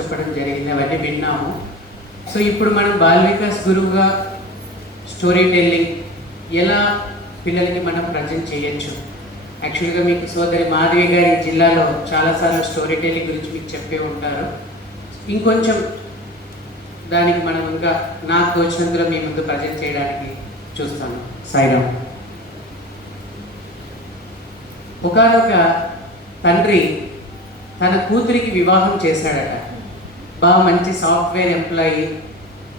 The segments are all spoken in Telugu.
చెప్పడం జరిగింది, అవన్నీ విన్నాము. సో ఇప్పుడు మనం బాల్ వికాస్ గురువుగా స్టోరీ టెల్లింగ్ ఎలా పిల్లలకి మనం ప్రజెంట్ చేయొచ్చు. యాక్చువల్గా మీకు సోదరి మాధవి గారి జిల్లాలో చాలాసార్లు స్టోరీ టెల్లింగ్ గురించి మీకు చెప్పే ఉంటారు. ఇంకొంచెం దానికి మనం ఇంకా నాకు తోచినందులో మీ ముందు ప్రజెంట్ చేయడానికి చూస్తాను. సాయిరామ్. ఒకనొక తండ్రి తన కూతురికి వివాహం చేశాడట. బాగా మంచి సాఫ్ట్వేర్ ఎంప్లాయీ,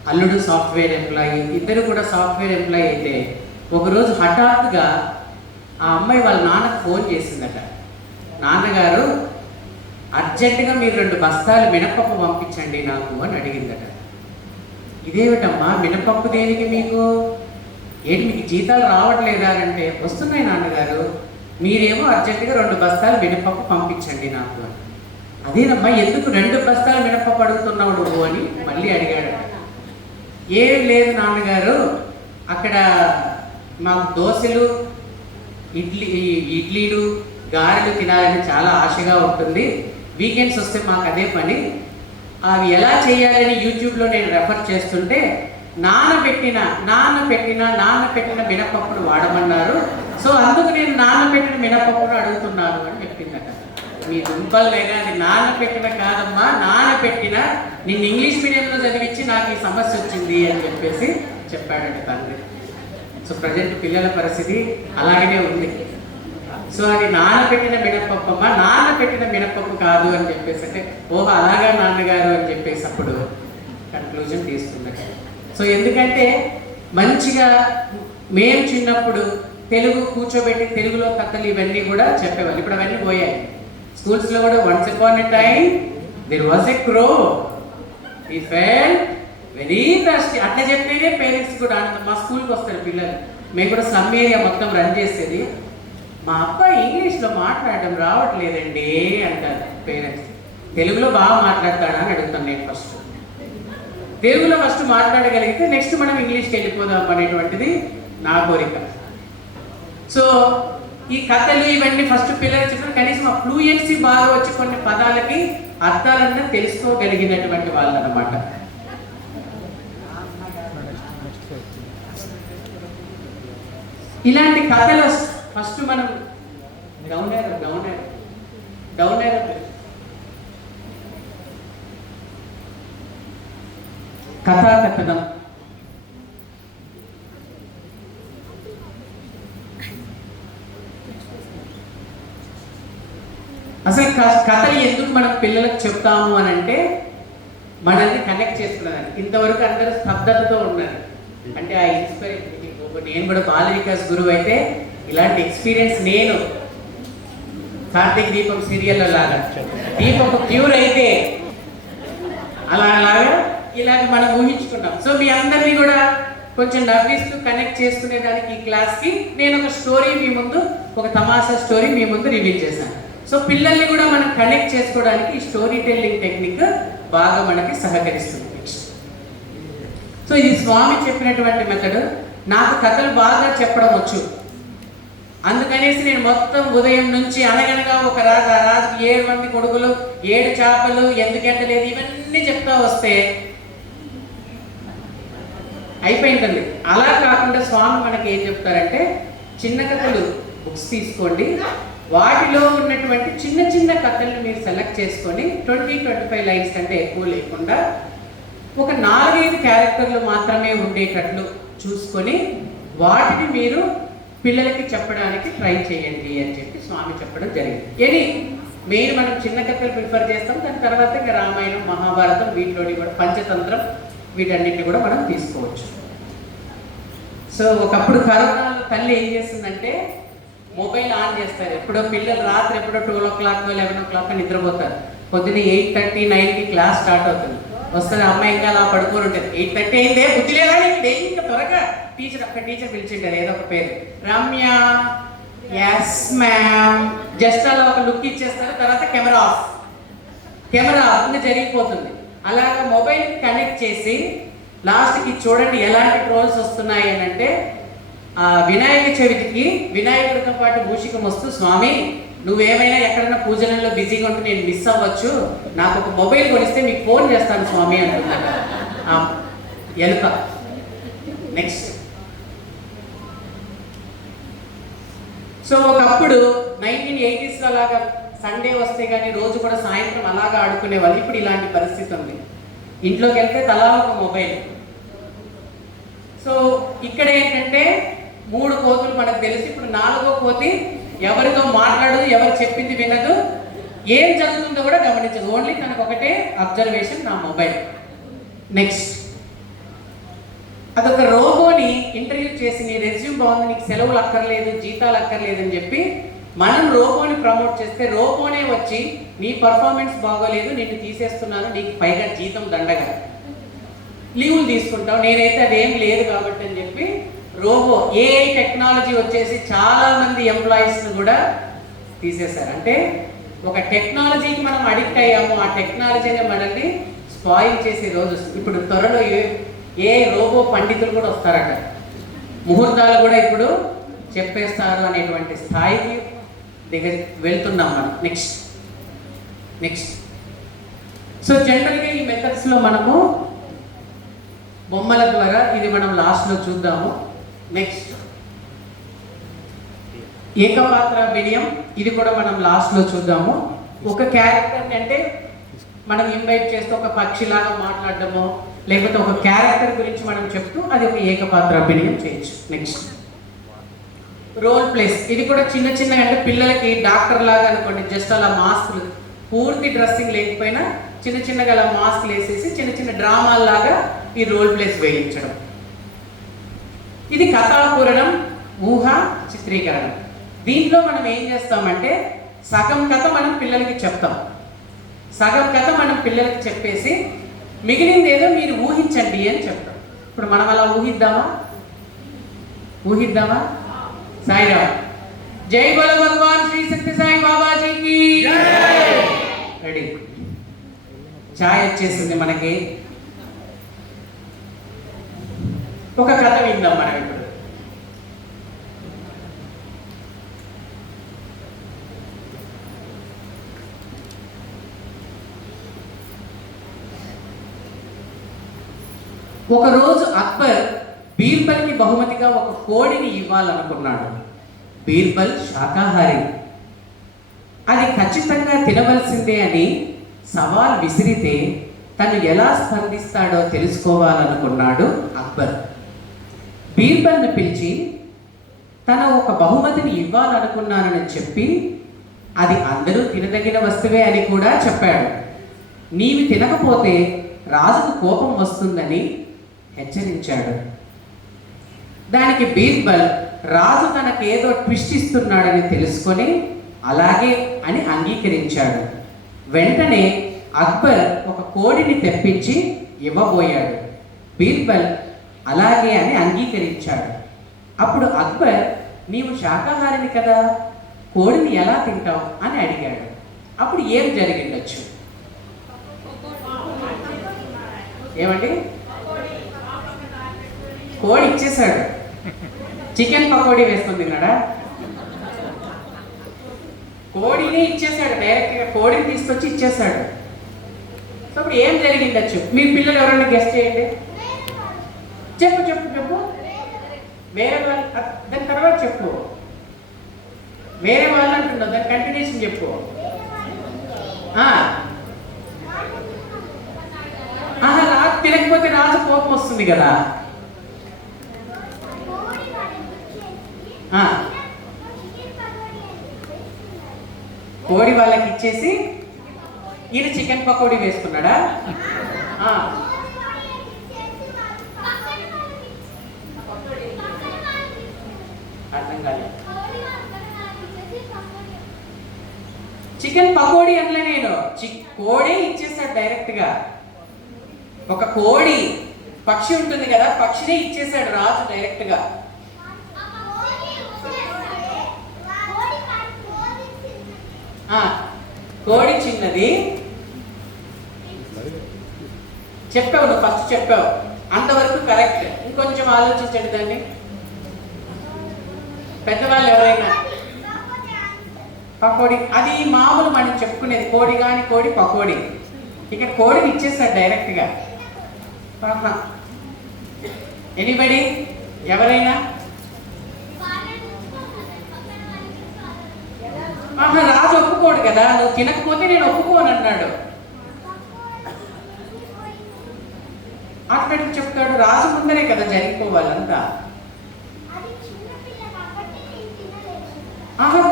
అల్లుడు సాఫ్ట్వేర్ ఎంప్లాయీ, ఇద్దరు కూడా సాఫ్ట్వేర్ ఎంప్లాయీ అయితే ఒకరోజు హఠాత్తుగా ఆ అమ్మాయి వాళ్ళ నాన్నకు ఫోన్ చేసిందట. నాన్నగారు అర్జెంటుగా మీరు 2 బస్తాలు మినపప్పు పంపించండి నాకు అని అడిగిందట. ఇదేమిటమ్మా మినపప్పు దేనికి మీకు, ఏంటి మీకు జీతాలు రావట్లేదా అంటే, వస్తున్నాయి నాన్నగారు, మీరేమో అర్జెంటుగా 2 బస్తాలు మినపప్పు పంపించండి నాకు అని. అదేనమ్మా ఎందుకు 2 బస్తాలు మినపప్పు అడుగుతున్నావు నువ్వు అని మళ్ళీ అడిగాడట. ఏం లేదు నాన్నగారు, అక్కడ మాకు దోశలు ఇడ్లీలు గారెలు తినాలని చాలా ఆశగా ఉంటుంది, వీకెండ్స్ వస్తే మాకు అదే పని, అవి ఎలా చేయాలని యూట్యూబ్లో నేను రెఫర్ చేస్తుంటే నానబెట్టిన మినపప్పును వాడమన్నారు, సో అందుకు నేను నానబెట్టిన మినపప్పును అడుగుతున్నాను అని చెప్పిందట. మీ దుంపల్లేగా, అది నానబెట్టిన కాదమ్మా, నానబెట్టిన, నిన్ను ఇంగ్లీష్ మీడియంలో చదివించి నాకు ఈ సమస్య వచ్చింది అని చెప్పేసి చెప్పాడంట తండ్రి. సో ప్రజెంట్ పిల్లల పరిస్థితి అలాగనే ఉంది. సో అది నానబెట్టిన మినపప్పు అమ్మ, నానబెట్టిన మినపప్పు కాదు అని చెప్పేసి అంటే, ఓహో అలాగా నాన్నగారు అని చెప్పేసి అప్పుడు కన్క్లూజన్ తీసుకున్నట్టు. సో ఎందుకంటే మంచిగా మేము చిన్నప్పుడు తెలుగు కూర్చోబెట్టి తెలుగులో కథలు ఇవన్నీ కూడా చెప్పేవాళ్ళు. ఇప్పుడు అవన్నీ పోయాయి. స్కూల్స్లో కూడా once upon a time there was a crow, he felt very thirsty, అట్లా చెప్పేదే పేరెంట్స్ కూడా ఆనందం. మా స్కూల్కి వస్తారు పిల్లలు, మేము కూడా స్లమ్ ఏరియా మొత్తం రన్ చేసేది. మా అబ్బాయి ఇంగ్లీష్లో మాట్లాడడం రావట్లేదండి అంటారు పేరెంట్స్. తెలుగులో బాగా మాట్లాడతాడా అని అడుగుతాను నేను ఫస్ట్. తెలుగులో ఫస్ట్ మాట్లాడగలిగితే నెక్స్ట్ మనం ఇంగ్లీష్కి వెళ్ళిపోదాం అనేటువంటిది నా కోరిక. సో ఈ కథలు ఇవన్నీ ఫస్ట్ పిల్లలు చెప్పిన కనీసం ఆ ఫ్లూయెన్సీ బాగా వచ్చి కొన్ని పదాలకి అర్థాలన్నా తెలుసుకోగలిగినటువంటి వాళ్ళు అన్నమాట. ఇలాంటి కథలు ఫస్ట్ మనం డౌన్ కథాకథనం, అసలు కథలు ఎందుకు మనం పిల్లలకు చెప్తాము అని అంటే మనల్ని కనెక్ట్ చేసుకున్నదాన్ని. ఇంతవరకు అందరూ స్తబ్దతతో ఉన్నారు అంటే ఆ ఇన్స్పిరేషన్. నేను కూడా బాల వికాస్ గురువు అయితే ఇలాంటి ఎక్స్పీరియన్స్ నేను కార్తీక్ దీపం సీరియల్లో లాగా దీపం క్యూర్ అయితే అలాగా ఇలాగ మనం ఊహించుకున్నాం. సో మీ అందరినీ కూడా కొంచెం నవ్విస్తూ కనెక్ట్ చేసుకునేదానికి ఈ క్లాస్కి నేను ఒక స్టోరీ మీ ముందు, ఒక తమాషా స్టోరీ మీ ముందు రివీల్ చేశాను. సో పిల్లల్ని కూడా మనం కనెక్ట్ చేసుకోవడానికి ఈ స్టోరీ టెల్లింగ్ టెక్నిక్ బాగా మనకి సహకరిస్తుంది. సో ఇది స్వామి చెప్పినటువంటి మెథడ్. నాకు కథలు బాగా చెప్పడం వచ్చు, అందుకనేసి నేను మొత్తం ఉదయం నుంచి అనగనగా ఒక రాజు, ఆ రాజుకి 7 మంది కొడుకులు, 7 చేపలు, ఎందుకంటే లేదు ఇవన్నీ చెప్తా వస్తే అయిపోయింటుంది. అలా కాకుండా స్వామి మనకి ఏం చెప్తారంటే, చిన్న కథలు బుక్స్ తీసుకోండి, వాటిలో ఉన్నటువంటి చిన్న చిన్న కథలను మీరు సెలెక్ట్ చేసుకొని 20-25 లైన్స్ కంటే ఎక్కువ లేకుండా ఒక 4-5 క్యారెక్టర్లు మాత్రమే ఉండేటట్లు చూసుకొని వాటిని మీరు పిల్లలకి చెప్పడానికి ట్రై చేయండి అని చెప్పి స్వామి చెప్పడం జరిగింది. ఏది మెయిన్ మనం చిన్న కథలు ప్రిఫర్ చేస్తాం, దాని తర్వాత ఇంకా రామాయణం, మహాభారతం, వీటిలోని కూడా పంచతంత్రం, వీటన్నిటిని కూడా మనం తీసుకోవచ్చు. సో ఒకప్పుడు కరోనాలో తల్లి ఏం చేస్తుందంటే మొబైల్ ఆన్ చేస్తారు. ఎప్పుడో పిల్లలు రాత్రి ఎప్పుడో 12 o'clock 11 o'clock నిద్రపోతారు. పొద్దున్న 8:30 9కి క్లాస్ స్టార్ట్ అవుతుంది. వస్తుంది అమ్మాయి ఇంకా అలా పడుకొని ఉంటుంది. 8:30 అయిందే, బుద్ధి లేదా ఇంకా త్వరగా టీచర్ పిలిచింటారు ఏదో ఒక పేరు, రమ్య, ఎస్ మ్యామ్, జస్ట్ అలా ఒక లుక్ ఇచ్చేస్తారు. తర్వాత కెమెరా ఆఫ్ ఇంకా జరిగిపోతుంది. అలాగా మొబైల్ కనెక్ట్ చేసి లాస్ట్కి చూడండి ఎలాంటి ట్రోల్స్ వస్తున్నాయి అని అంటే, వినాయక చవితికి వినాయకుడితో పాటు మూషికం వస్తూ, స్వామి నువ్వేమైనా ఎక్కడైనా పూజలలో బిజీగా ఉంటే నేను మిస్ అవ్వచ్చు, నాకు ఒక మొబైల్ కొనిస్తే మీకు ఫోన్ చేస్తాను స్వామి అంటుందట ఆ ఎలుక. నెక్స్ట్, సో ఒకప్పుడు 1980s అలాగా సండే వస్తే కానీ రోజు కూడా సాయంత్రం అలాగా ఆడుకునేవాళ్ళు. ఇప్పుడు ఇలాంటి పరిస్థితి ఉంది. ఇంట్లోకి వెళ్తే తలా ఒక మొబైల్. సో ఇక్కడ ఏంటంటే 3 కోతులు మనకు తెలిసి, ఇప్పుడు 4వ కోతి ఎవరితో మాట్లాడదు, ఎవరు చెప్పింది వినదు, ఏం జరుగుతుందో కూడా గమనించదు. ఓన్లీ తనకు ఒకటే అబ్జర్వేషన్, నా మొబైల్. నెక్స్ట్, అదొక రోబోని ఇంటర్వ్యూ చేసి నీ రెజ్యూమ్ బాగుంది, నీకు సెలవులు అక్కర్లేదు, జీతాలు అక్కర్లేదు అని చెప్పి మనం రోబోని ప్రమోట్ చేస్తే రోబోనే వచ్చి నీ పర్ఫార్మెన్స్ బాగోలేదు, నిన్ను తీసేస్తున్నాను, నీకు పైగా జీతం దండగా, లీవులు తీసుకుంటావు, నేనైతే అదేం లేదు కాబట్టి అని చెప్పి రోబో ఏఐ టెక్నాలజీ వచ్చేసి చాలా మంది ఎంప్లాయీస్ని కూడా తీసేశారు. అంటే ఒక టెక్నాలజీకి మనం అడిక్ట్ అయ్యాము, ఆ టెక్నాలజీని మనల్ని స్పాయిల్ చేసే రోజు వస్తుంది. ఇప్పుడు త్వరలో ఏ రోబో పండితులు కూడా వస్తారట, ముహూర్తాలు కూడా ఇప్పుడు చెప్పేస్తారు అనేటువంటి స్థాయికి వెళ్తున్నాం మనం. నెక్స్ట్ సో జనరల్గా ఈ మెథడ్స్లో మనము బొమ్మల ద్వారా ఇది మనం లాస్ట్లో చూద్దాము. నెక్స్ట్, ఏకపాత్ర అభినయం, ఇది కూడా మనం లాస్ట్లో చూద్దాము. ఒక క్యారెక్టర్ని అంటే మనం ఇన్వైట్ చేస్తూ ఒక పక్షిలాగా మాట్లాడడము, లేకపోతే ఒక క్యారెక్టర్ గురించి మనం చెప్తూ అది ఒక ఏకపాత్ర అభినయం చేయొచ్చు. నెక్స్ట్, రోల్ ప్లేస్, ఇది కూడా చిన్న చిన్న, అంటే పిల్లలకి డాక్టర్ లాగా అనుకోండి, జస్ట్ అలా మాస్క్లు, పూర్తి డ్రెస్సింగ్ లేకపోయినా చిన్న చిన్నగా అలా మాస్క్లు వేసేసి చిన్న చిన్న డ్రామాల్లాగా ఈ రోల్ ప్లేస్ వేయించడం. ఇది కథాపూరణం, ఊహ చిత్రీకరణం. దీంట్లో మనం ఏం చేస్తామంటే సగం కథ మనం పిల్లలకి చెప్తాం, సగం కథ మనం పిల్లలకి చెప్పేసి మిగిలింది ఏదో మీరు ఊహించండి అని చెప్తాం. ఇప్పుడు మనం అలా ఊహిద్దామా? సాయిరామ్. జై బోలో భగవాన్ శ్రీ సత్య సాయి బాబాజీకి రెడీ. ఛాయ్ వచ్చేసింది మనకి. ఒక కథ విందాం మనం ఇప్పుడు. ఒకరోజు అక్బర్ బీర్బల్కి బహుమతిగా ఒక కోడిని ఇవ్వాలనుకున్నాడు. బీర్బల్ శాకాహారి, అది ఖచ్చితంగా తినవలసిందే అని సవాల్ విసిరితే తను ఎలా స్పందిస్తాడో తెలుసుకోవాలనుకున్నాడు అక్బర్. బీర్బల్ని పిలిచి తను ఒక బహుమతిని ఇవ్వాలనుకున్నానని చెప్పి అది అందరూ తినదగిన వస్తువే అని కూడా చెప్పాడు. నీవి తినకపోతే రాజుకు కోపం వస్తుందని హెచ్చరించాడు. దానికి బీర్బల్ రాజు తనకేదో ట్విస్ట్ ఇస్తున్నాడని తెలుసుకొని అలాగే అని అంగీకరించాడు. వెంటనే అక్బర్ ఒక కోడిని తెప్పించి ఇవ్వబోయాడు. బీర్బల్ అలాగే అని అంగీకరించాడు. అప్పుడు అక్బర్, నీవు శాకాహారిని కదా, కోడిని ఎలా తింటావు అని అడిగాడు. అప్పుడు ఏం జరిగిండొచ్చు? ఏమండి? కోడి ఇచ్చేశాడు. చికెన్ పకోడీ వేసుకొని తిన్నాడా? కోడిని ఇచ్చేశాడు, డైరెక్ట్గా కోడిని తీసుకొచ్చి ఇచ్చేశాడు. సో ఇప్పుడు ఏం జరిగిండొచ్చు? మీ పిల్లలు ఎవరైనా గెస్ట్ చేయండి. చెప్పు. వేరే వాళ్ళు, దాని తర్వాత చెప్పు. వేరే వాళ్ళు అంటున్నావు, దాని కంటిన్యూషన్ చెప్పు. రాజు తినకపోతే రాజు కోపం వస్తుంది కదా. కోడి వాళ్ళకి ఇచ్చేసి ఈయన చికెన్ పకోడీ వేసుకున్నాడా? అర్థం కాలేదు. చికెన్ పకోడీ అనలే నేను, కోడి ఇచ్చేసాడు డైరెక్ట్గా. ఒక కోడి పక్షి ఉంటుంది కదా, పక్షినే ఇచ్చేసాడు రాజు డైరెక్ట్గా. కోడి చిన్నది చెప్పావు, నువ్వు ఫస్ట్ చెప్పావు, అంతవరకు కరెక్ట్. ఇంకొంచెం ఆలోచించండి దాన్ని. పెద్దవాళ్ళు ఎవరైనా పకోడీ అది మామూలు మనం చెప్పుకునేది, కోడి కానీ కోడి పకోడీ. ఇక్కడ కోడిని ఇచ్చేస్తాడు డైరెక్ట్గా. ఎనీబడి, ఎవరైనా? రాజు ఒప్పుకోడు కదా, నువ్వు తినకపోతే నేను ఒప్పుకోను అన్నాడు. అక్కడికి చెప్తాడు, రాజు ముందరే కదా జరిగిపోవాలంతా.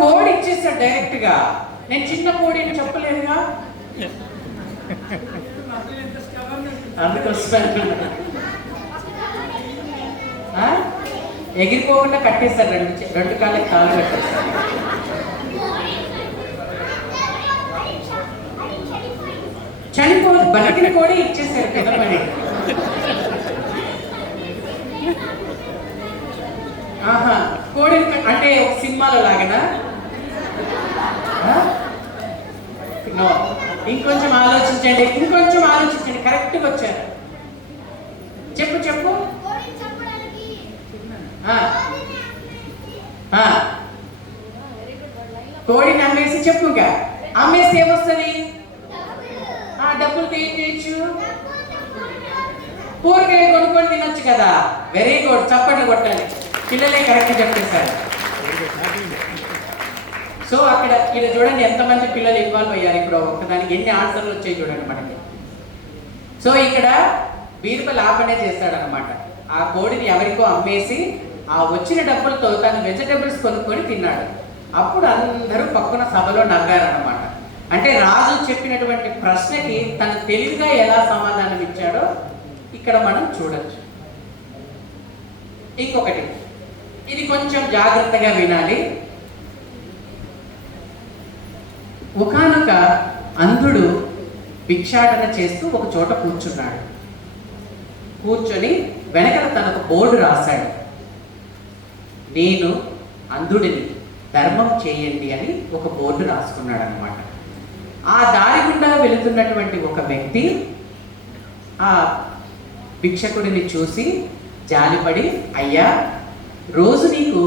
కోడి ఇచ్చేస్తాడు డైరెక్ట్ గా. నేను చిన్న కోడి అని చెప్పలేదుగా, అందుకొస్తాను. ఎగిరిపోకుండా కట్టేస్తాడు, రెండు కాళ్ళకి తాళం కట్టేస్తాడు. చనిపోదు, బతికిన కోడి ఇచ్చేసారు కదా మరి. కోడి అంటే ఒక సినిమాలో లాగనా? ఇంకొంచెం ఆలోచించండి, ఇంకొంచెం ఆలోచించండి. కరెక్ట్గా వచ్చారు. చెప్పు చెప్పు. కోడిని అమ్మేసి చెప్పు. ఇంకా అమ్మేస్తే ఏమొస్తుంది? డబ్బులు ఏం చేయొచ్చు? కూరగాయ కొనుక్కొని తినొచ్చు కదా. వెరీ గుడ్, చప్పట్లు కొట్టాలి. పిల్లలే కరెక్ట్ చెప్పేశారు. సో అక్కడ ఇలా చూడండి ఎంతమంది పిల్లలు ఇన్వాల్వ్ అయ్యారు. ఇప్పుడు ఒక్కదానికి ఎన్ని ఆన్సర్లు వచ్చాయి చూడండి మనకి. సో ఇక్కడ బీర్బల్ ఆ పనే చేస్తాడనమాట. ఆ కోడిని ఎవరికో అమ్మేసి ఆ వచ్చిన డబ్బులతో తను వెజిటబుల్స్ కొనుక్కొని తిన్నాడు. అప్పుడు అందరూ పక్కన సభలో నవ్వారనమాట. అంటే రాజు చెప్పినటువంటి ప్రశ్నకి తను తెలివిగా ఎలా సమాధానం ఇచ్చాడో ఇక్కడ మనం చూడొచ్చు. ఇంకొకటి, ఇది కొంచెం జాగ్రత్తగా వినాలి. ఒకానొక అంధుడు భిక్షాటన చేస్తూ ఒక చోట కూర్చున్నాడు. కూర్చొని వెనకల తనకు బోర్డు రాశాడు, నేను అంధుడిని, ధర్మం చేయండి అని ఒక బోర్డు రాసుకున్నాడు అనమాట. ఆ దారి గుండా వెళుతున్నటువంటి ఒక వ్యక్తి ఆ భిక్షకుడిని చూసి జాలిపడి, అయ్యా రోజు నీకు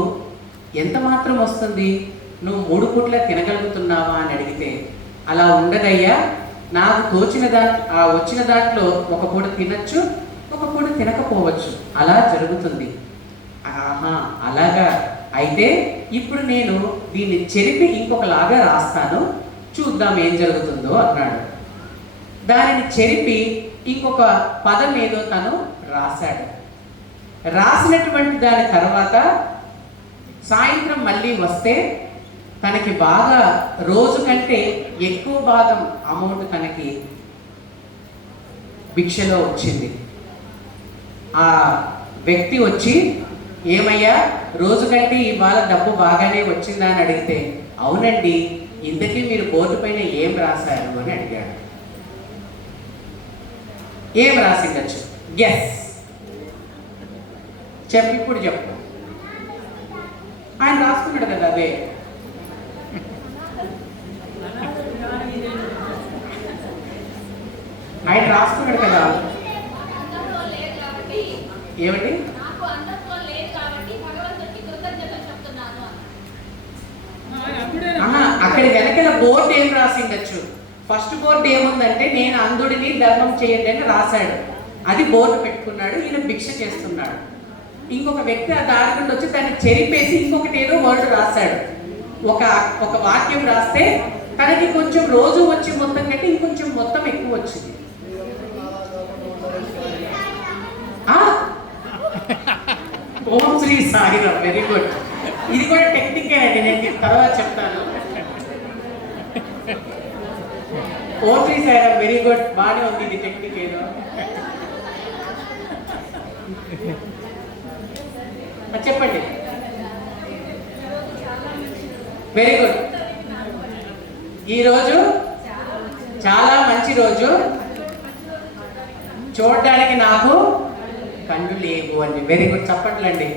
ఎంత మాత్రం వస్తుంది? నువ్వు 3 పూట్ల తినగలుగుతున్నావా అని అడిగితే, అలా ఉండదయ్యా, నాకు తోచిన వచ్చిన దాంట్లో ఒక పూట తినచ్చు, ఒక పూట తినకపోవచ్చు, అలా జరుగుతుంది. ఆహా అలాగా, అయితే ఇప్పుడు నేను దీన్ని చెరిపి ఇంకొకలాగా రాస్తాను, చూద్దాం ఏం జరుగుతుందో అన్నాడు. దానిని చెరిపి ఇంకొక పదం ఏదో తను రాశాడు. రాసినటువంటి దాని తర్వాత సాయంత్రం మళ్ళీ వస్తే తనకి బాగా రోజు కంటే ఎక్కువ భాగం అమౌంట్ తనకి భిక్షలో వచ్చింది. ఆ వ్యక్తి వచ్చి, ఏమయ్యా రోజు కంటే ఇవాళ డబ్బు బాగానే వచ్చిందా అని అడిగితే, అవునండి, ఇంతకీ మీరు బోర్డు పైన ఏం రాశారు అని అడిగాడు. ఏం రాసిండొచ్చు? గెస్ చెప్పు, ఇప్పుడు చెప్పు. ఆయన రాసుకున్నాడు కదా, అదే. ఆయన రాసుకున్నాడు కదా. ఏమిటి? అక్కడ వెనకల బోర్డు ఏం రాసిండొచ్చు? ఫస్ట్ బోర్డు ఏముందంటే, నేను అంధుడిని, ధర్మం చేయండి అని రాశాడు. అది బోర్డు పెట్టుకున్నాడు. ఈయన భిక్ష చేస్తున్నాడు. ఇంకొక వ్యక్తి ఆ దారి నుండి వచ్చి దాన్ని చెరిపేసి ఇంకొకటి ఏదో వర్డ్ రాశాడు. ఒక వాక్యం రాస్తే తనకి కొంచెం రోజు వచ్చే మొత్తం కంటే ఇంకొంచెం మొత్తం ఎక్కువ వచ్చింది. Om Shri Sairam, very good. ఇది కూడా టెక్నికే అండి, నేను తర్వాత చెప్తాను. ఓం శ్రీ సాయిరామ్, వెరీ గుడ్, బాగానే ఉంది ఇది టెక్నిక్ ఏదో. చెప్పండి. Very good. ఈరోజు చాలా మంచి రోజు, చూడడానికి నాకు కళ్ళు లేవు అండి. వెరీ గుడ్, చెప్పట్లండి.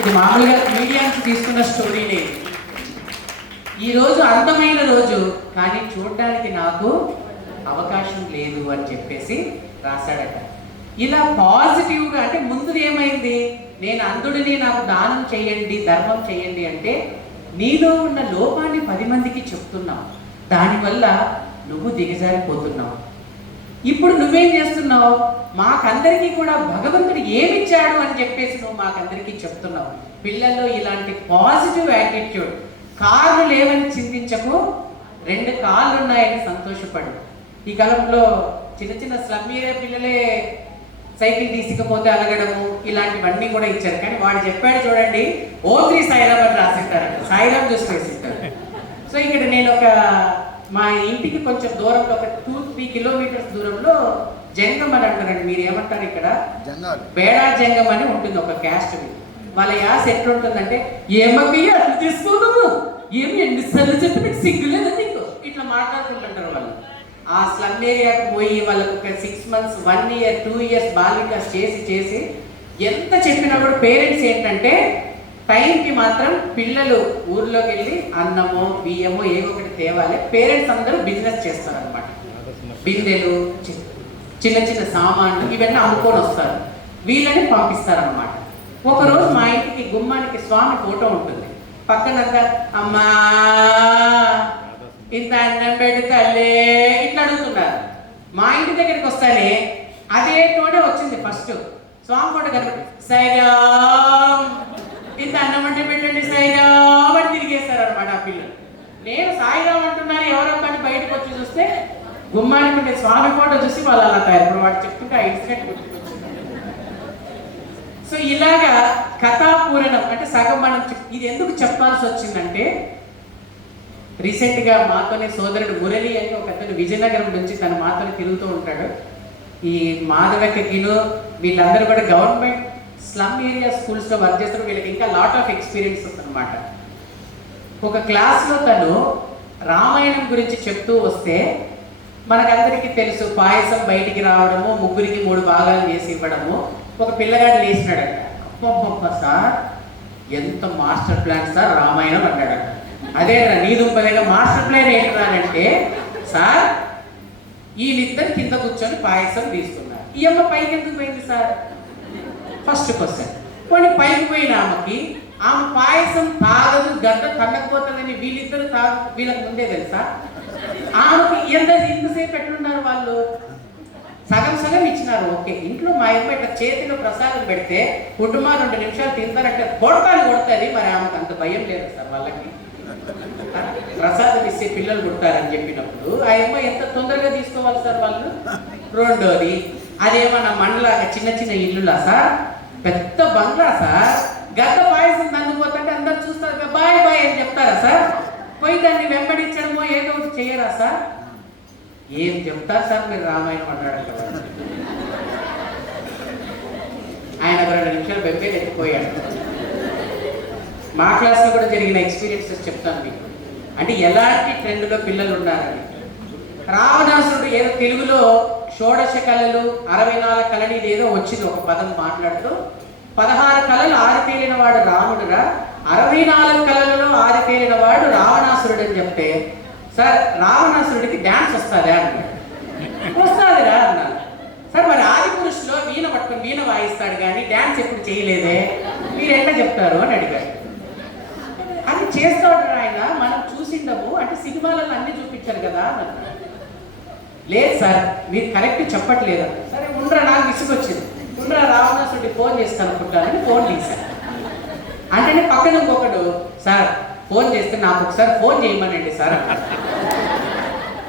ఇది మామూలుగా మీడియా నుంచి తీసుకున్న స్టోరీనే. ఈరోజు అందమైన రోజు, కానీ చూడడానికి నాకు అవకాశం లేదు అని చెప్పేసి రాశాడట. ఇలా పాజిటివ్గా, అంటే ముందు ఏమైంది, నేను అంధుడిని, నాకు దానం చేయండి, ధర్మం చేయండి అంటే నీలో ఉన్న లోపాన్ని 10 మందికి చెప్తున్నావు, దానివల్ల నువ్వు దిగజారిపోతున్నావు. ఇప్పుడు నువ్వేం చేస్తున్నావు, మాకందరికీ కూడా భగవంతుడు ఏమిచ్చాడు అని చెప్పేసి నువ్వు మాకందరికీ చెప్తున్నావు. పిల్లల్లో ఇలాంటి పాజిటివ్ యాటిట్యూడ్, కార్లు లేవని చింతించకు, 2 కార్లు ఉన్నాయని సంతోషపడు. ఈ కాలంలో చిన్న చిన్న స్లమ్ ఏరియా పిల్లలే సైకిల్ తీసుకపోతే అలగడము ఇలాంటివన్నీ కూడా ఇచ్చారు. కానీ వాడు చెప్పాడు చూడండి, O3 సాయిరామ్ అని రాసిట్టారు, సాయిరామ్ చూసి వేసిట్టారు. సో ఇక్కడ నేను మా ఇంటికి కొంచెం దూరంలో ఒక 2-3 కిలోమీటర్స్ దూరంలో జంగం అని అంటారండి, మీరు ఏమంటారు ఇక్కడ, బేడా జంగం అని ఉంటుంది ఒక క్యాస్ట్. వాళ్ళ యాస్ ఎట్లుంటుందంటే, ఏమక్కయ్య అట్లా తీసుకున్నాము, ఏమి ఎన్నిసార్లు చెప్పి నీకు సిగ్గులేదు నీకు, ఇట్లా మాట్లాడుకుంటుంటారు వాళ్ళు. ఆ స్లమ్ ఏరియాకు పోయి వాళ్ళకు ఒక 6 months 1 year 2 years బాలికాస్ చేసి ఎంత చెప్పినా కూడా పేరెంట్స్ ఏంటంటే టైంకి మాత్రం పిల్లలు ఊర్లోకి వెళ్ళి అన్నమో బియ్యమో ఏదో ఒకటి తేవాలి. పేరెంట్స్ అందరూ బిజినెస్ చేస్తారనమాట. బిందెలు, చిన్న చిన్న సామాన్లు ఇవన్నీ అమ్ముకొని వస్తారు, వీళ్ళని పంపిస్తారనమాట. ఒకరోజు మా ఇంటికి గుమ్మానికి స్వామి ఫోటో ఉంటుంది, పక్కనంతా అమ్మా ఇంత అన్నం పెట్టి తల్లి ఇట్లా అడుగుతున్నారు. మా ఇంటి దగ్గరికి వస్తానే అదే తోడే వచ్చింది ఫస్ట్ స్వామి ఫోటో కనబడి, సైరామ్ ఇంత అన్నం అంటే పెట్టండి సైరామ్ అని తిరిగేస్తారు అనమాట ఆ పిల్లలు. నేను సాయిరామ్ అంటున్నాను ఎవరో కానీ బయటకు వచ్చి చూస్తే గుమ్మానికి ఉండే స్వామి ఫోటో చూసి వాళ్ళు అలా తయారు. ఇప్పుడు వాడు చెప్తుంటే ఆ ఇన్సిడెంట్ గుర్తుకొచ్చింది. సో ఇలాగా కథాపూరణం అంటే సగం మనం ఇది ఎందుకు చెప్పాల్సి వచ్చిందంటే, రీసెంట్గా మాతోనే సోదరుడు మురళి అని ఒక అతను విజయనగరం నుంచి తన మాతోనే తిరుగుతూ ఉంటాడు. ఈ మాధవకిను వీళ్ళందరూ కూడా గవర్నమెంట్ స్లమ్ ఏరియా స్కూల్స్లో వర్క్ చేస్తారు. వీళ్ళకి ఇంకా లాట్ ఆఫ్ ఎక్స్పీరియన్సెస్ అనమాట. ఒక క్లాస్లో తను రామాయణం గురించి చెప్తూ వస్తే, మనకందరికీ తెలుసు పాయసం బయటికి రావడము, 3కి 3 భాగాలు చేసి ఇవ్వడము. ఒక పిల్లగాడు లేచినాడట, అప్ప సార్ ఎంత మాస్టర్ ప్లాన్ సార్ రామాయణం అన్నాడట. అదే నీ దుంపలేగా మాస్టర్ ప్లాన్ ఏంటంటే, సార్ వీళ్ళిద్దరు కింద కూర్చొని పాయసం తీసుకున్నారు, ఈ అమ్మ పైకి ఎందుకు పోయింది సార్, ఫస్ట్ క్వశ్చన్. కొన్ని పైకి పోయిన ఆమె పాయసం తాగదు, గడ్డ తగ్గకపోతుందని వీళ్ళిద్దరు వీళ్ళకి ముందే తెలుసా. ఆమెకి ఎంతసేపు ఎట్లున్నారు వాళ్ళు, సగం ఇచ్చినారు. ఓకే, ఇంట్లో మా అమ్మ ఇట్లా చేతిలో ప్రసాదం పెడితే కుటుంబం 2 నిమిషాలు తింటారంటే కొడుతుంది. మరి ఆమెకు అంత భయం లేదు సార్ వాళ్ళకి, ప్రసాదం ఇస్తే పిల్లలు పుడతారని చెప్పినప్పుడు ఆ అమ్మ ఎంత తొందరగా తీసుకోవాలి సార్ వాళ్ళు. రెండోది, అదేమన్నా మండలాగా చిన్న చిన్న ఇల్లులా సార్, పెద్ద బంగ్లా సార్, గద్ద పాయసం దండిపోతుంటే అందరు చూస్తారు బాయ్ బాయ్ అని చెప్తారా సార్, పోయి దాన్ని వెంబడించడమో ఏదో ఒకటి చేయరా సార్. ఏం చెప్తారు సార్ మీరు రామాయణం అన్నాడు కదా. ఆయన 2 నిమిషాలు బెంబేలు ఎత్తిపోయాడు. మా క్లాస్లో కూడా జరిగిన ఎక్స్పీరియన్సెస్ చెప్తాను మీకు, అంటే ఎలాంటి ట్రెండ్లో పిల్లలు ఉన్నారని. రావణాసురుడు ఏదో తెలుగులో షోడశ కళలు 64 కళలు ఇదేదో వచ్చింది ఒక పదం మాట్లాడుతూ, 16 కళలు ఆరితేలిన వాడు రాముడురా, 64 కళలలో ఆరితేలిన వాడు రావణాసురుడు అని చెప్తే, సార్ రావణాసురుడికి డ్యాన్స్ వస్తుందా అన్నాడు. వస్తుందిరా అన్నాను. సార్ మరి ఆది పురుషులో వీణ పట్టుకుని వీణ వాయిస్తాడు కానీ డ్యాన్స్ ఎప్పుడు చేయలేదే, మీరు ఎట్లా చెప్తారు అని అడిగాడు. అది చేస్తాడు ఆయన, మనం చూసిండము అంటే సినిమాలలో అన్ని చూపించారు కదా అన్నాడు. లేదు సార్ మీరు కరెక్ట్ చెప్పట్లేదు. సరే ఉండరా, నాకు విసుగొచ్చింది, ఉండరా రావణాసురుడికి ఫోన్ చేస్తాను అనుకుంటానని ఫోన్ తీశాను. అంటే పక్కన ఇంకొకడు, సార్ ఫోన్ చేస్తే నాకు ఒకసారి ఫోన్ చేయమనండి సార్ అన్నాడు.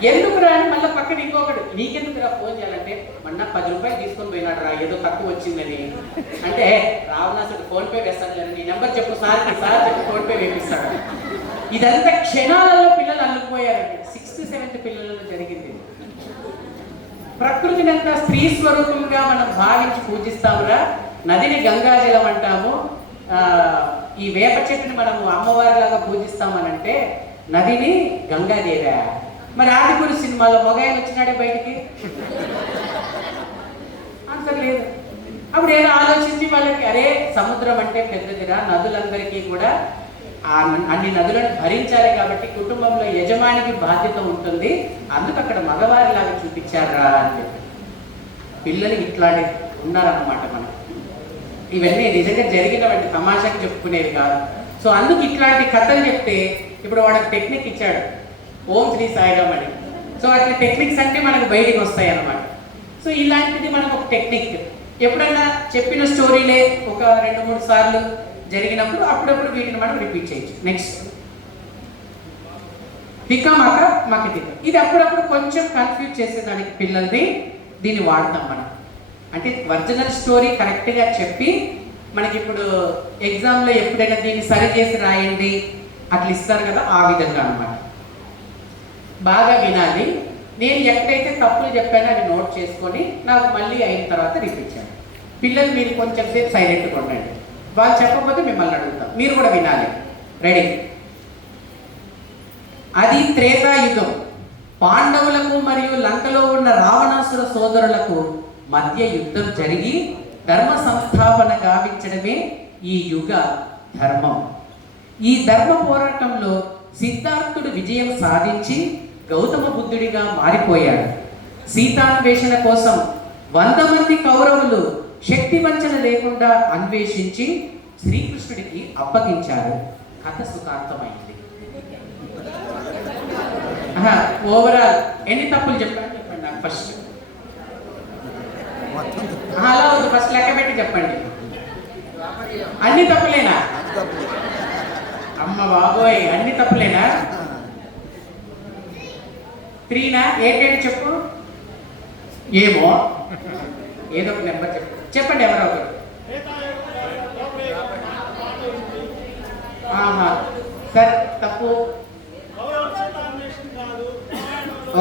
ఎందుకు రా అని మళ్ళీ పక్కన ఇంకొకడు, నీకెందుకు రా ఫోన్ చేయాలంటే, మొన్న 10 రూపాయలు తీసుకొని పోయినాడు రా ఏదో తక్కువ వచ్చిందని. అంటే రావణాసుడు ఫోన్పే వేస్తాను, నీ నెంబర్ చెప్పు సార్కి, సార్ చెప్పి ఫోన్పే వేపిస్తాడు. ఇదంతా క్షణాలలో పిల్లలు అల్లుకుపోయారండి. 6th 7th పిల్లలలో జరిగింది. ప్రకృతిని అంతా స్త్రీ స్వరూపంగా మనం భావించి పూజిస్తామురా. నదిని గంగాజలం అంటాము, ఈ వేప చెట్టుని మనము అమ్మవారిలాగా పూజిస్తామనంటే నదిని గంగాదేవా. మరి ఆదిపురి సినిమాలో మొగాయన వచ్చినాడే బయటికి, ఆన్సర్ లేదు. అప్పుడు ఏదో ఆలోచించి వాళ్ళకి, అరే సముద్రం అంటే పెద్దదిరా, నదులందరికీ కూడా అన్ని నదులను భరించాలి కాబట్టి కుటుంబంలో యజమానికి బాధ్యత ఉంటుంది, అందుకు అక్కడ మగవారిలాగా చూపించారా అని చెప్పి పిల్లలు ఇట్లాంటి ఉన్నారన్నమాట. మనం ఇవన్నీ నిజంగా జరిగినవంటి తమాషాకి చెప్పుకునేవి కాదు. సో అందుకు ఇట్లాంటి కథలు చెప్తే ఇప్పుడు వాడికి టెక్నిక్ ఇచ్చాడు, ఓం శ్రీ సాయిరామ్ అని. సో అట్లా టెక్నిక్స్ అంటే మనకు బయటికి వస్తాయి అన్నమాట. సో ఇలాంటిది మనకు ఒక టెక్నిక్. ఎప్పుడన్నా చెప్పిన స్టోరీలే ఒక 2-3 సార్లు జరిగినప్పుడు అప్పుడప్పుడు వీటిని మనం రిపీట్ చేయొచ్చు. నెక్స్ట్ తిక్క మక మక తిక్క. ఇది అప్పుడప్పుడు కొంచెం కన్ఫ్యూజ్ చేసేదానికి పిల్లల్ని దీన్ని వాడతాం మనం. అంటే ఒరిజినల్ స్టోరీ కరెక్ట్గా చెప్పి మనకి ఇప్పుడు ఎగ్జామ్లో ఎప్పుడైనా దీన్ని సరి చేసి రాయండి అట్లా ఇస్తారు కదా, ఆ విధంగా అన్నమాట. బాగా వినాలి. నేను ఎక్కడైతే తప్పులు చెప్పానో అవి నోట్ చేసుకొని నాకు మళ్ళీ అయిన తర్వాత రిపీట్ చేయండి. పిల్లలు మీరు కొంచెం సేపు సైలెంట్గా ఉండండి. వాళ్ళు చెప్పకపోతే మిమ్మల్ని అడుగుతాం, మీరు కూడా వినాలి. రెడీ? అది త్రేతాయుగం. పాండవులకు మరియు లంకలో ఉన్న రావణాసుర సోదరులకు మధ్య యుద్ధం జరిగి ధర్మ సంస్థాపన గావించడమే ఈ యుగ ధర్మం. ఈ ధర్మ పోరాటంలో సిద్ధార్థుడు విజయం సాధించి గౌతమ బుద్ధుడిగా మారిపోయాడు. సీతాన్వేషణ కోసం 100 మంది కౌరవులు శక్తి వంచన లేకుండా అన్వేషించి శ్రీకృష్ణుడికి అప్పగించారు. కథ సుఖాంతమైంది. ఓవరాల్ ఎన్ని తప్పులు చెప్పండి నాకు ఫస్ట్. అలా వద్దు, ఫస్ట్ లెక్క పెట్టి చెప్పండి. అన్ని తప్పులేనా? అమ్మ బాబోయ్, అన్ని తప్పులేనా? 3నా? ఏంటంటే చెప్పు. ఏమో ఏదో ఒక నెంబర్ చెప్పండి. ఎవరో ఒకరు. సార్ తప్పు.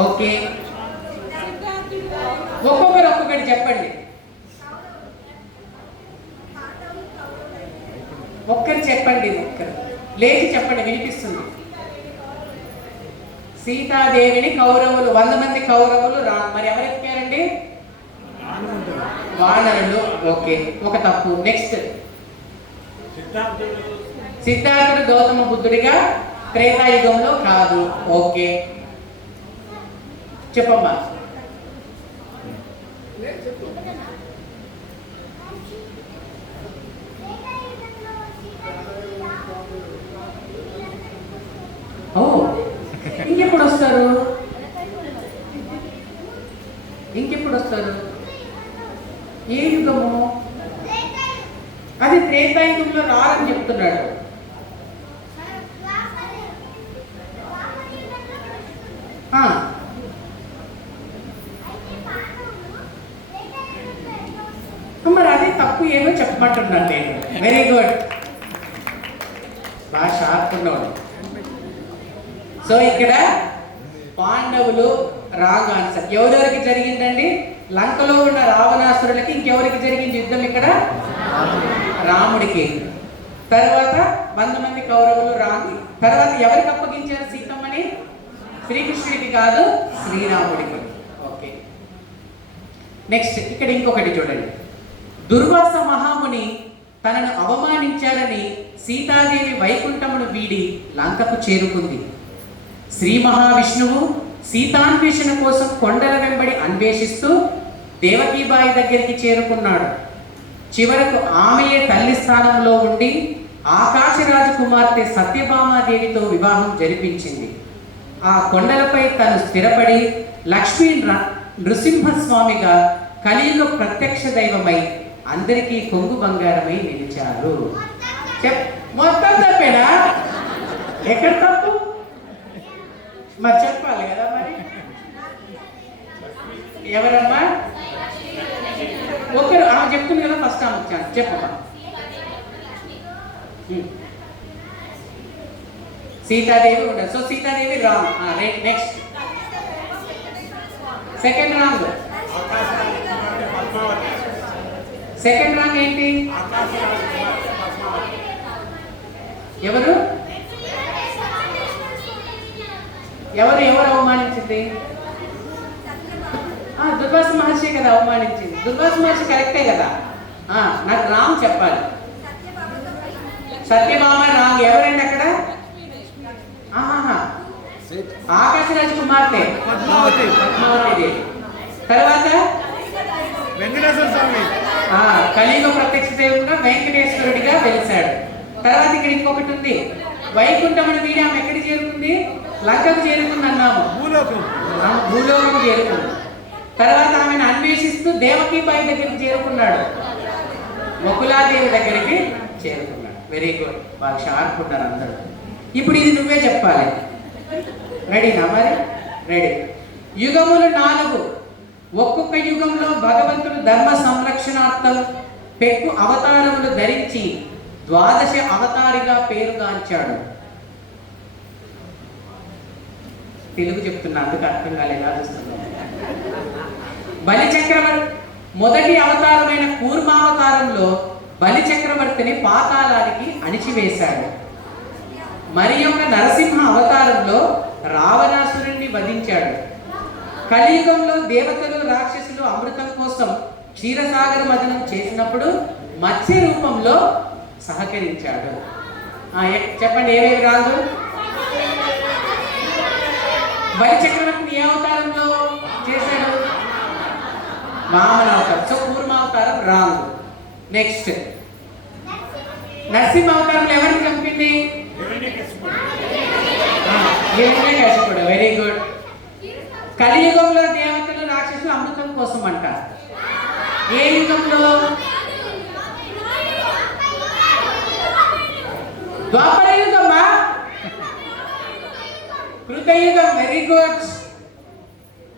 ఓకే, ఒక్కొక్కటి చెప్పండి. ఒక్కరు చెప్పండి, ఒక్కరు లేచి చెప్పండి, వినిపిస్తుంది. సీతాదేవిని కౌరవులు 100 మంది కౌరవులు మరి ఎవరు ఎక్కారండి? వానరులు. ఓకే, ఒక తప్పు. నెక్స్ట్ సిద్ధార్థుడు గౌతమ బుద్ధుడిగా త్రేతాయుగంలో కాదు. ఓకే, చెప్పమ్మా. ఓ, ఇంకెప్పుడు వస్తారు? ఏ యుగము? అది త్రేతాయుగంలో రారని చెప్తున్నాడు. మరి అదే తప్పు ఏమో చెప్పమంటున్నాను నేను. వెరీ గుడ్, బాగా షార్ప్ ఉన్నాడు. సో ఇక్కడ పాండవులు రాంగ్ ఆన్సర్. ఎవరెవరికి జరిగిందండి? లంకలో ఉన్న రావణాసురులకి. ఇంకెవరికి జరిగింది యుద్ధం ఇక్కడ? రాముడికి. తర్వాత 100 మంది కౌరవులు రాంగ్. తర్వాత ఎవరికి అప్పగించారు సీతమ్మని? శ్రీకృష్ణుడికి కాదు, శ్రీరాముడికి. ఓకే, నెక్స్ట్ ఇక్కడ ఇంకొకటి చూడండి. దుర్వాస మహాముని తనను అవమానించారని సీతాదేవి వైకుంఠమును వీడి లంకకు చేరుకుంది. శ్రీ మహావిష్ణువు సీతాన్వేషణ కోసం కొండల వెంబడి అన్వేషిస్తూ దేవకీబాయి దగ్గరికి చేరుకున్నాడు. చివరకు ఆమెయే తల్లి స్థానంలో ఉండి ఆకాశరాజు కుమార్తె సత్యభామాదేవితో వివాహం జరిపించింది. ఆ కొండలపై తను స్థిరపడి లక్ష్మీ నృసింహస్వామిగా కలియుగ ప్రత్యక్ష దైవమై అందరికీ కొంగు బంగారమై నిలిచారు. మొత్తం తప్పేనా? ఎక్కడ తప్పు? మరి చెప్పాలి కదా. మరి ఎవరమ్మా? ఒకరు ఆమె చెప్తుంది కదా, ఫస్ట్ ఆమె వచ్చాను. చెప్పమ్మా. సీతాదేవి ఉండదు. So Sitadevi wrong. Next second wrong. Second wrong ఏంటి? ఎవరు ఎవరు ఎవరు అవమానించింది? దుర్వాస మహర్షి కదా అవమానించింది. దుర్వాస మహర్షి కరెక్టే కదా. నాకు రాంగ్ చెప్పాలి. సత్యభామ రాంగ్. ఎవరండి అక్కడ? ఆకాశరాజు కుమార్తె పద్మావతి దేవి. తర్వాత వెంకటేశ్వర స్వామి కలియుగ ప్రత్యక్ష దేవుడుగా వెంకటేశ్వరుడిగా వెలిశాడు. తర్వాత ఇక్కడ ఇంకొకటి ఉంది, వైకుంఠమును వీడి ఆమె ఎక్కడికి చేరుకుంది? లంకకు చేరుకుంది అన్నాము, భూలోకం చేరుకుంది. తర్వాత ఆమెను అన్వేషిస్తూ దేవకీబాయి దగ్గరికి చేరుకున్నాడు, వకులాదేవి దగ్గరికి చేరుకున్నాడు. వెరీ గుడ్, వాళ్ళు షార్ప్ ఉన్నారు అందరూ. ఇప్పుడు ఇది నువ్వే చెప్పాలి. రెడీనా మరి? రెడీ. యుగములు 4, ఒక్కొక్క యుగంలో భగవంతుడు ధర్మ సంరక్షణార్థం పెక్కు అవతారములు ధరించి 12 అవతారిగా పేరుగాంచాడు. తెలుగు చెప్తున్నా, అందుకు అర్థం కాలేదా చూస్తున్నా. బలి చక్రవర్తి మొదటి అవతారమైన కూర్మావతారంలో బలి చక్రవర్తిని పాతాళానికి అణిచివేశాడు. మరి యొక్క నరసింహ అవతారంలో రావణాసురుణ్ణి వధించాడు. కలియుగంలో దేవతలు రాక్షసులు అమృతం కోసం క్షీరసాగర మదనం చేసినప్పుడు మత్స్య రూపంలో సహకరించాడు. చెప్పండి ఏవేవి రాదు? బలి చక్రవర్తిని ఏ అవతారంలో చేశాడు? వామన అవతారం. సో కూర్మావతారం రాంగ్. నెక్స్ట్, నరసింహ అవతారంలో ఎవరిని చంపింది? హిరణ్యకశిపుడు. Very good. కలియుగంలో దేవతలు రాక్షసులు అమృతం కోసం అంట. ఏ యుగంలో? ద్వాపర యుగమా? కృతయుగం. Very good.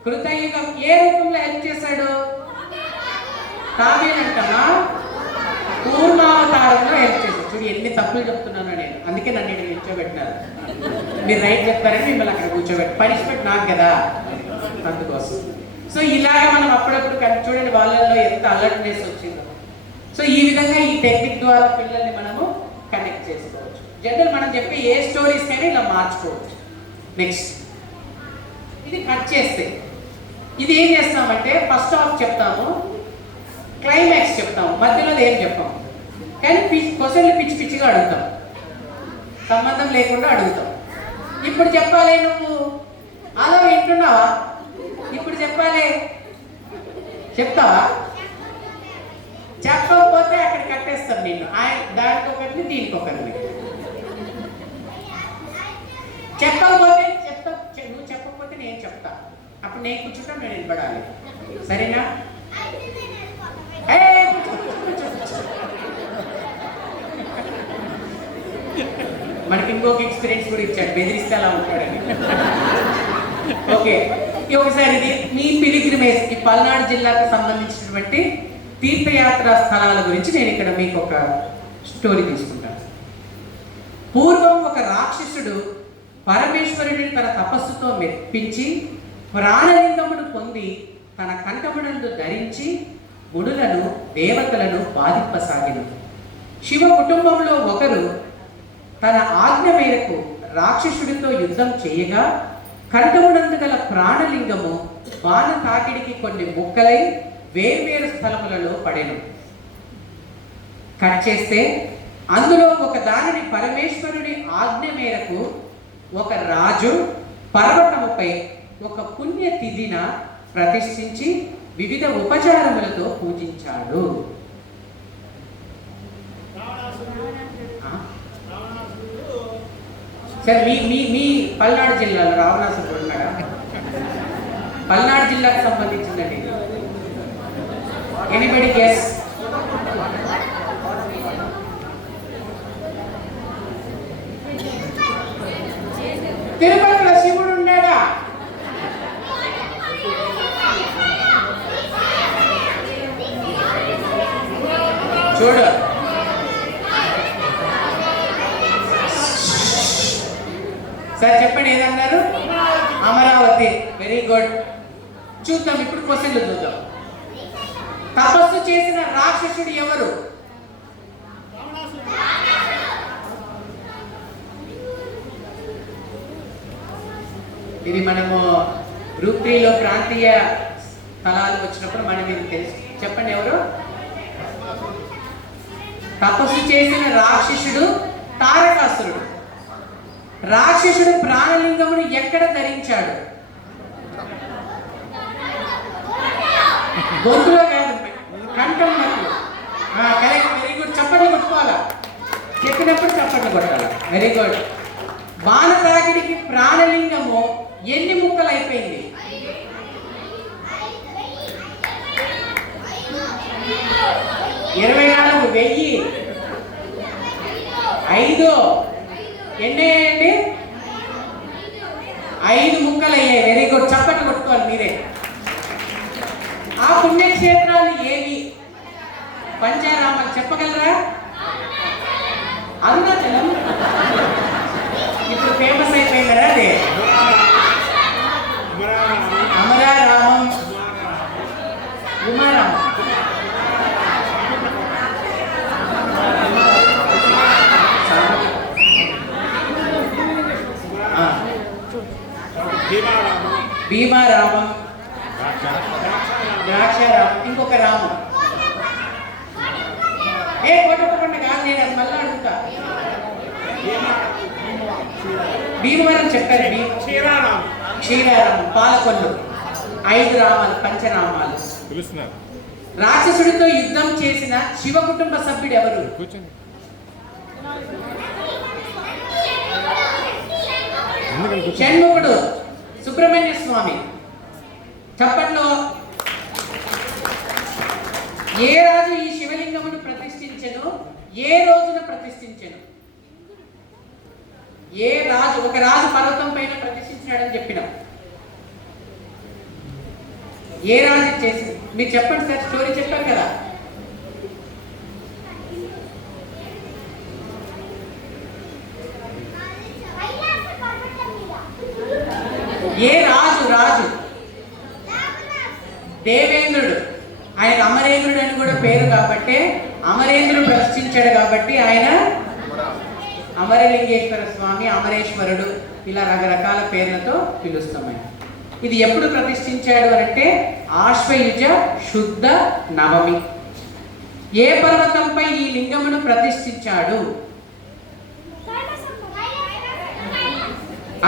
కృతయుగం. ఏ రూపంలో హెల్ప్ చేశాడు? తాబేలంటమా? కూర్మావతారంలో హెల్ప్ చేశాడు. చూడు ఎన్ని తప్పులు చెప్తున్నాను నేను, అందుకే నన్ను ఇక్కడ కూర్చోబెట్టినారు. మీరు రైట్ చెప్తారని మిమ్మల్ని అక్కడ కూర్చోబెట్టి, పనిష్మెంట్ నాకు కదా, అందుకోసం. సో ఇలాగ మనం అప్పుడప్పుడు చూడండి వాళ్ళల్లో ఎంత అలర్ట్నెస్ వచ్చిందో. సో ఈ విధంగా ఈ టెక్నిక్ ద్వారా పిల్లల్ని మనము కనెక్ట్ చేసుకోవచ్చు. జనరల్ మనం చెప్పే ఏ స్టోరీస్ కానీ ఇలా మార్చుకోవచ్చు. నెక్స్ట్, ఇది కట్ చేస్తే ఇది ఏం చేస్తామంటే ఫస్ట్ హాఫ్ చెప్తాము, క్లైమాక్స్ చెప్తాము, మధ్యలో ఏం చెప్పాము. కానీ క్వశ్చన్లు పిచ్చి పిచ్చిగా అడుగుతాం, సంబంధం లేకుండా అడుగుతాం. ఇప్పుడు చెప్పాలి, నువ్వు అలా వింటున్నావా? ఇప్పుడు చెప్పాలి, చెప్తావా? చెప్పకపోతే అక్కడ కట్టేస్తాం నిన్ను. దానికి ఒకరిని, దీనికి ఒకరిని. చెప్పకపోతే చెప్తా, నువ్వు చెప్పకపోతే నేను చెప్తా. అప్పుడు నేను కూర్చుంటా, నేను నిలబడాలి. సరేనా? మనకి ఇంకొక ఎక్స్పీరియన్స్ కూడా ఇచ్చాడు, బెదిరిస్తే అలా ఉంటాడని. ఓకే, ఒకసారి ఇది మీ పిలిగ్రిమేజ్, ఈ పల్నాడు జిల్లాకు సంబంధించినటువంటి తీర్థయాత్ర స్థలాల గురించి నేను ఇక్కడ మీకు ఒక స్టోరీ తీసుకుంటాను. పూర్వం ఒక రాక్షసుడు పరమేశ్వరుడిని తన తపస్సుతో మెప్పించి ప్రాణలింగమును పొంది తన కంఠమునందు ధరించి మునులను దేవతలను బాధింపసాగిను. శివ కుటుంబంలో ఒకరు తన ఆజ్ఞ మేరకు రాక్షసుడితో యుద్ధం చేయగా కంఠమునందు గల ప్రాణలింగము బాణ తాకిడికి కొన్ని ముక్కలై వేర్వేరు స్థలములలో పడెను. కట్ చేస్తే అందులో ఒక దానిని పరమేశ్వరుడి ఆజ్ఞ మేరకు ఒక రాజు పర్వతముపై ఒక పుణ్య తిథిన ప్రతిష్ఠించి వివిధ ఉపచారములతో పూజించాడు. సరే, మీ మీ పల్నాడు జిల్లాలో రావణాసురుడు ఉన్నాడా? పల్నాడు జిల్లాకు సంబంధించిందండి. Anybody guess? తిరుపతిలో శివుడు ఉన్నాడా? చూడు, సార్ చెప్పండి ఏదన్నారు? అమరావతి. Very good. చూద్దాం ఇప్పుడు క్వశ్చన్లు చూద్దాం. తపస్సు చేసిన రాక్షసుడు ఎవరు? ఇది మనము గ్రూప్ 3లో ప్రాంతీయ స్థలాలు వచ్చినప్పుడు మనం ఇది తెలుసు. చెప్పండి ఎవరు? తపస్సు చేసిన రాక్షసుడు తారకాసురుడు. రాక్షసుడు ప్రాణలింగమును ఎక్కడ ధరించాడు? గొంతులో కాదు, కంఠం మధ్య. Correct, very good. చెప్పండి కొట్టుకోవాలా? చెప్పినప్పుడు చప్పట్లు కొట్టాలి. Very good. బాణతాకిడికి ప్రాణలింగము ఎన్ని ముక్కలు అయిపోయింది? 24,000. 5 ఎన్ని అయ్యాయండి? 5 ముక్కలు అయ్యాయి. Very good. చప్పట్లు కొట్టుకోవాలి మీరే. ఆ పుణ్యక్షేత్రాలు ఏవి? పంచారామాలు చెప్పగలరా? అరుణాచలం ఇప్పుడు ఫేమస్ అయిపోయింది కదా అది. అమరారామం, ఉమారామం, భీమారామం, ద్రాక్షారామం, ఇంకొక రామం. కొట్టకుండా కాదు, నేను అది మళ్ళీ అడుగుతా. భీమవరం చెప్పారు. క్షీరారామం, పాలకొల్లు. 5 రామాలు, పంచరామాలు. రాక్షసుడితో యుద్ధం చేసిన శివ కుటుంబ సభ్యుడు ఎవరు? షణ్ముఖుడు, సుబ్రహ్మణ్య స్వామి. చప్పట్లో. ఏ రాజు ఈ శివలింగమును ప్రతిష్ఠించెను? ఏ రోజున ప్రతిష్ఠించెను? ఏ రాజు? ఒక రాజు పర్వతం పైన ప్రతిష్ఠించాడని చెప్పినాం. ఏ రాజు చేసింది? మీరు చెప్పండి సార్. స్టోరీ చెప్పారు కదా. ఏ రాజు? రాజు దేవేంద్రుడు. ఆయన అమరేంద్రుడు అని కూడా పేరు కాబట్టి, అమరేంద్రుడు ప్రతిష్ఠించాడు కాబట్టి ఆయన అమరలింగేశ్వర స్వామి, అమరేశ్వరుడు, ఇలా రకరకాల పేర్లతో పిలుస్తాం. ఇది ఎప్పుడు ప్రతిష్ఠించాడు అంటే ఆశ్వయుజ శుద్ధ నవమి. ఏ పర్వతంపై ఈ లింగమును ప్రతిష్ఠించాడు?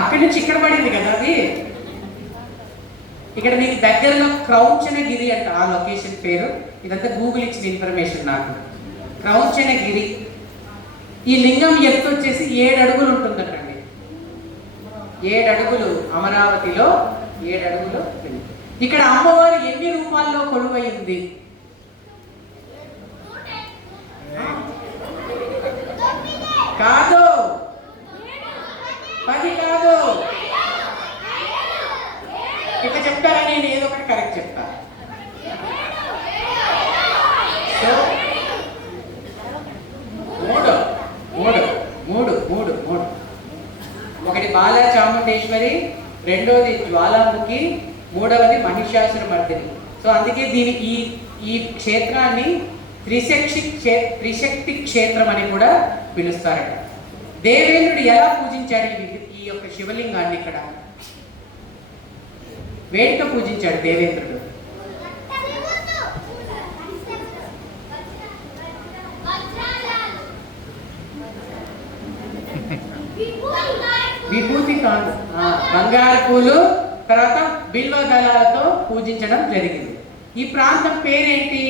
అక్కడి నుంచి ఇక్కడ పడింది కదా అది. ఇక్కడ మీకు దగ్గరలో క్రౌంచనగిరి అంట ఆ లొకేషన్ పేరు. ఇదంతా గూగుల్ ఇచ్చిన ఇన్ఫర్మేషన్ నాకు. క్రౌంచనగిరి. ఈ లింగం ఎత్తు వచ్చేసి 7 అడుగులు ఉంటుందటండి. 7 అడుగులు. అమరావతిలో 7 అడుగులు. ఇక్కడ అమ్మవారు ఎన్ని రూపాల్లో కొలువై ఉంది? కాదు, 10 కాదు. ఇట్లా చెప్తారా? నేను ఏదో ఒకటి కరెక్ట్ చెప్తా. సో 3. ఒకటి బాలా చాముండేశ్వరి, రెండోది జ్వాలాముఖి, మూడవది మహిషాసురమర్దిని. సో అందుకే దీనికి ఈ క్షేత్రాన్ని త్రిశక్తి క్షేత్రం అని కూడా పిలుస్తారట. దేవేంద్రుడు ఎలా పూజించాడు ఈ యొక్క శివలింగాన్ని? ఇక్కడ వేడుక పూజించాడు దేవేంద్రుడు. విభూతి కాదు, బంగారు పూలు, తర్వాత బిల్వ దళాలతో పూజించడం జరిగింది. ఈ ప్రాంతం పేరేంటి?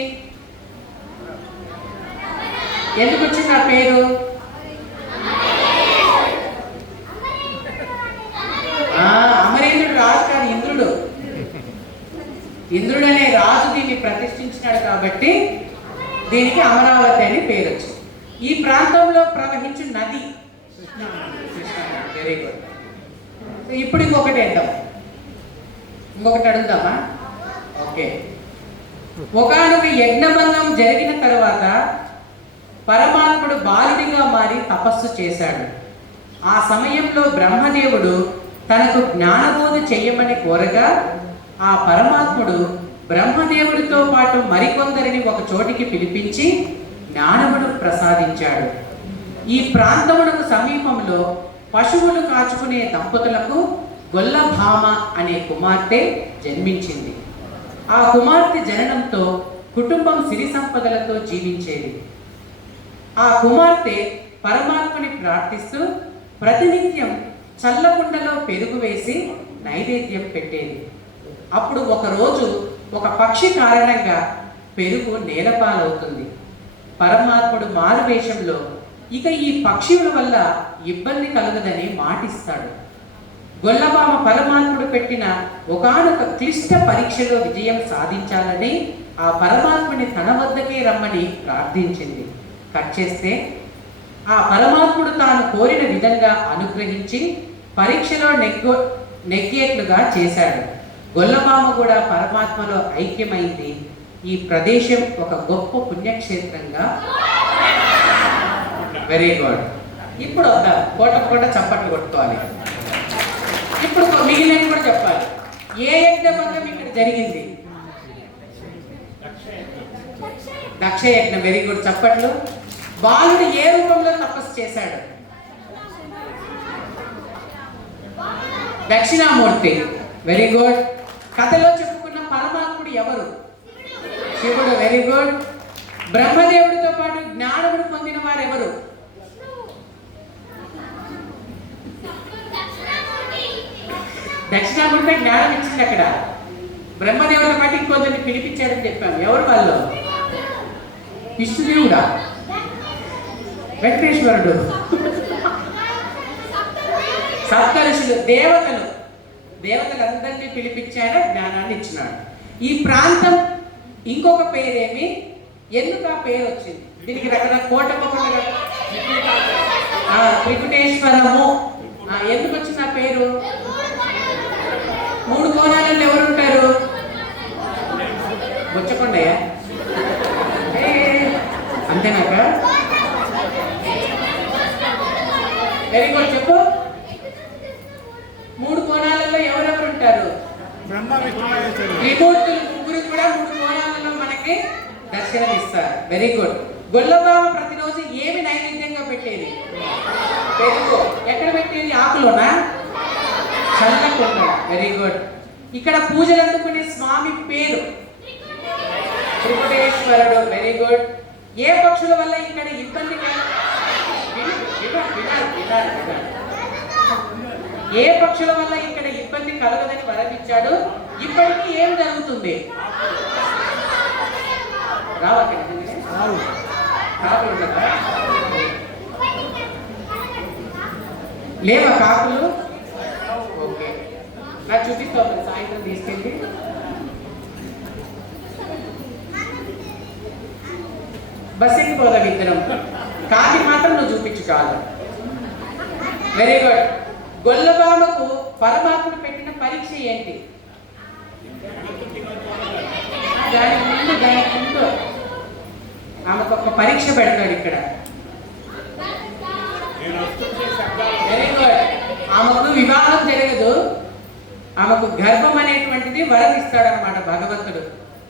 ఎందుకు వచ్చింది ఆ పేరు? అమరేంద్రుడు రాజు కాదు, ఇంద్రుడు. ఇంద్రుడు అనే రాజు దీన్ని ప్రతిష్ఠించినాడు కాబట్టి దీనికి అమరావతి అని పేరు వచ్చింది. ఈ ప్రాంతంలో ప్రవహించు నది కృష్ణ. Very good. ఇప్పుడు ఇంకొకటి వేద్దాం. ఇంకొకటి అడుగుదామా? ఓకే. ఒకానొక యజ్ఞభంగం జరిగిన తర్వాత పరమాత్ముడు బాలుడిగా మారి తపస్సు చేశాడు. ఆ సమయంలో బ్రహ్మదేవుడు తనకు జ్ఞానబోధ చెయ్యమని కోరగా ఆ పరమాత్ముడు బ్రహ్మదేవుడితో పాటు మరికొందరిని ఒక చోటికి పిలిపించి జ్ఞానమును ప్రసాదించాడు. ఈ ప్రాంతమునకు సమీపంలో పశువులు కాచుకునే దంపతులకు గొల్లభామ అనే కుమార్తె జన్మించింది. ఆ కుమార్తె జననంతో కుటుంబం సిరి సంపదలతో జీవించేది. ఆ కుమార్తె పరమాత్మని ప్రార్థిస్తూ ప్రతినిత్యం చల్లకుండలో పెరుగు వేసి నైవేద్యం పెట్టేది. అప్పుడు ఒకరోజు ఒక పక్షి కారణంగా పెరుగు నేలపాలవుతుంది. పరమాత్ముడు మారువేషంలో ఇక ఈ పక్షుల వల్ల ఇబ్బంది కలగదని మాటిస్తాడు. గొల్లబామ పరమాత్ముడు పెట్టిన ఒకానొక క్లిష్ట పరీక్షలో విజయం సాధించాలని ఆ పరమాత్ముని తన వద్దకే రమ్మని ప్రార్థించింది. కట్ చేస్తే ఆ పరమాత్ముడు తాను కోరిన విధంగా అనుగ్రహించి పరీక్షలో నెగ్గేట్లుగా చేశాడు. గొల్లబామ కూడా పరమాత్మలో ఐక్యమైంది. ఈ ప్రదేశం ఒక గొప్ప పుణ్యక్షేత్రంగా. Very good. ఇప్పుడు వద్దాం, కోట చప్పట్లు కొట్టుకోవాలి. ఇప్పుడు మిగిలినవి కూడా చెప్పాలి. ఏ యజ్ఞభంగం ఇక్కడ జరిగింది? దక్ష యజ్ఞం. వెరీ గుడ్, చప్పట్లు. బాలుడు ఏ రూపంలో తపస్సు చేశాడు? దక్షిణామూర్తి. Very good. కథలో చెప్పుకున్న పరమాత్ముడు ఎవరు? శివుడు. Very good. బ్రహ్మదేవుడితో పాటు జ్ఞానముడు పొందిన వారు ఎవరు? దక్షిణామూర్తి జ్ఞానం ఇచ్చింది అక్కడ. బ్రహ్మదేవుడితో పాటు ఇంకొందరిని పిలిపించాడని చెప్పాము. ఎవరు వాళ్ళు? విష్ణుదేవుడా? వెంకటేశ్వరుడు? సప్తఋషులు, దేవతలందరినీ పిలిపించాడు, జ్ఞానాన్ని ఇచ్చినాడు. ఈ ప్రాంతం ఇంకొక పేరేమి? ఎందుకు ఆ పేరు వచ్చింది? దీనికి రకరకాల కోటప్పకొండ, త్రికుటేశ్వరము. ఎందుకు వచ్చింది ఆ పేరు? 3 కోణాలలో ఎవరు ఉంటారు? బొచ్చకొండయ్య అంతేనాక? వెరీ గుడ్, చెప్పు. 3 కోణాలలో ఎవరెవరు ఉంటారు? త్రిమూర్తులు ముగ్గురు కూడా 3 కోణాలలో మనకి దర్శనమిస్తారు. Very good. గొల్లబామ ప్రతిరోజు ఏమి నైవేద్యంగా పెట్టేది? పెరుగు. ఎక్కడ పెట్టేది? ఆకులోనా? చల్లకుండా. Very good. ఇక్కడ పూజలు అందుకునే స్వామి పేరు త్రికుటేశ్వరుడు. Very good. ఏ పక్షుల వల్ల ఇక్కడ ఇబ్బంది ఏ పక్షుల వల్ల ఇక్కడ ఇబ్బంది కలగదని వరమిచ్చాడు? ఇప్పటికీ ఏం జరుగుతుంది? కాకులు ఉండదా? లేవా కాకులు? ఓకే, నాకు చూపిస్తాను సాయంత్రం తీసుకెళ్ళి. బస్ ఎక్కిపోదాం ఇద్దరం. కాకి మాత్రం నువ్వు చూపించు చాలు. Very good. గొల్లబామకు పరమాత్ముడు పెట్టిన పరీక్ష ఏంటి? దానికి ముందు ఆమెకు ఒక పరీక్ష పెడతాడు ఇక్కడ. Very good. ఆమెకు వివాహం జరగదు, ఆమెకు గర్భం అనేటువంటిది వరం ఇస్తాడనమాట భగవంతుడు.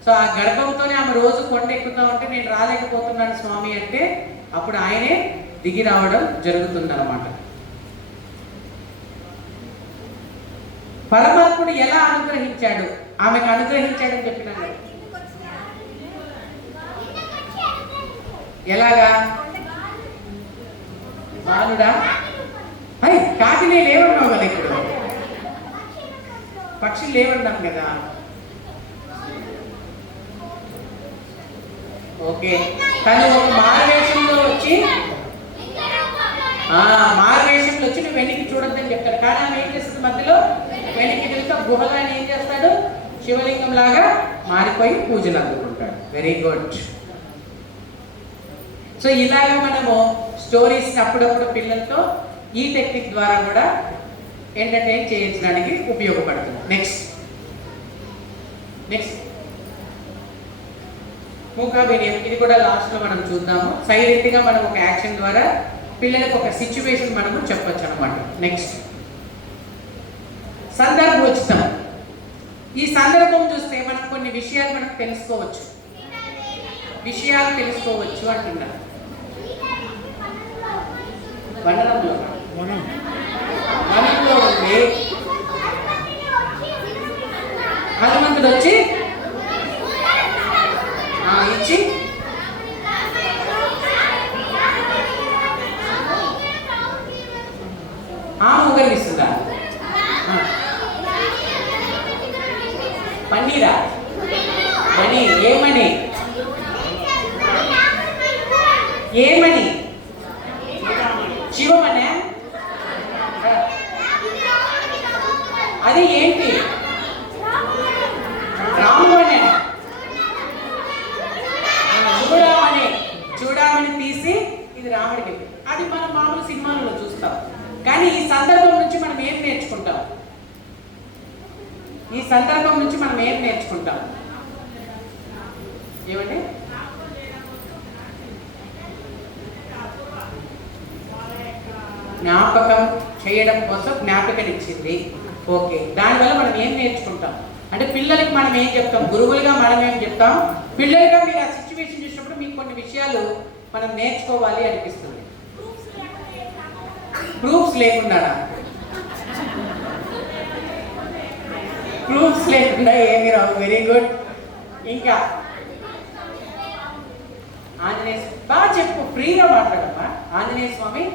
సో ఆ గర్భంతోనే ఆమె రోజు కొండ ఎక్కుతా ఉంటే నేను రాలేకపోతున్నాను స్వామి అంటే అప్పుడు ఆయనే దిగి రావడం జరుగుతుందన్నమాట. పరమాత్ముడు ఎలా అనుగ్రహించాడు? ఆమెకు అనుగ్రహించాడని చెప్పినాడు. ఎలాగా? బాలుడా? అయ్యి కాకినే లేవన్నావు కదా, ఇప్పుడు పక్షి లేవన్నాం కదా. ఓకే, కానీ ఒక మారువేషంలో వచ్చి నువ్వు వెనక్కి చూడొద్దని చెప్తాడు. కానీ ఆమె ఏం చేస్తుంది? మధ్యలో వెనక్కి తిరుగుతా గుహలో ఏం చేస్తాడు? శివలింగం లాగా మారిపోయి పూజలు అందుకుంటాడు. Very good. సో ఇలాగ మనము స్టోరీస్ అప్పుడప్పుడు పిల్లలతో ఈ టెక్నిక్ ద్వారా కూడా ఎంటర్టైన్ చేయించడానికి ఉపయోగపడుతుంది. నెక్స్ట్ మూకాభినయం. ఇది కూడా లాస్ట్లో మనం చూద్దాము. సైలెంట్గా మనం ఒక యాక్షన్ ద్వారా పిల్లలకు ఒక సిచ్యువేషన్ మనము చెప్పొచ్చు అనమాట. నెక్స్ట్ సందర్భోచితం. ఈ సందర్భం చూస్తే మనం కొన్ని విషయాలు మనం తెలుసుకోవచ్చు అంటున్నారు. వనంలో ఉండి హనుమంతుడు వచ్చి ఇచ్చి ఊగలిస్తుందా? పన్నీరా? మనీ. ఏమని? ఇది రాముడికి, అది మనం మామూలు సినిమాలలో చూస్తాం. కానీ ఈ సందర్భం నుంచి మనం ఏం నేర్చుకుంటాం? ఈ సందర్భం నుంచి మనం ఏం నేర్చుకుంటాం? ఏమండి? జ్ఞాపకం చేయడం కోసం జ్ఞాపకనిచ్చింది. ఓకే, దానివల్ల మనం ఏం నేర్చుకుంటాం అంటే పిల్లలకి మనం ఏం చెప్తాం? గురువులుగా మనం ఏం చెప్తాం? పిల్లలుగా మీరు ఆ సిచ్యువేషన్ చూసినప్పుడు మీకు కొన్ని విషయాలు మనం నేర్చుకోవాలి అనిపిస్తుంది. ప్రూఫ్స్ లేకుండా, ప్రూఫ్స్ లేకుండా ఏమి రావు. Very good. ఇంకా ఆంజనేయ బాగా చెప్పు, ఫ్రీగా మాట్లాడమ్మా. ఆంజనేయ స్వామి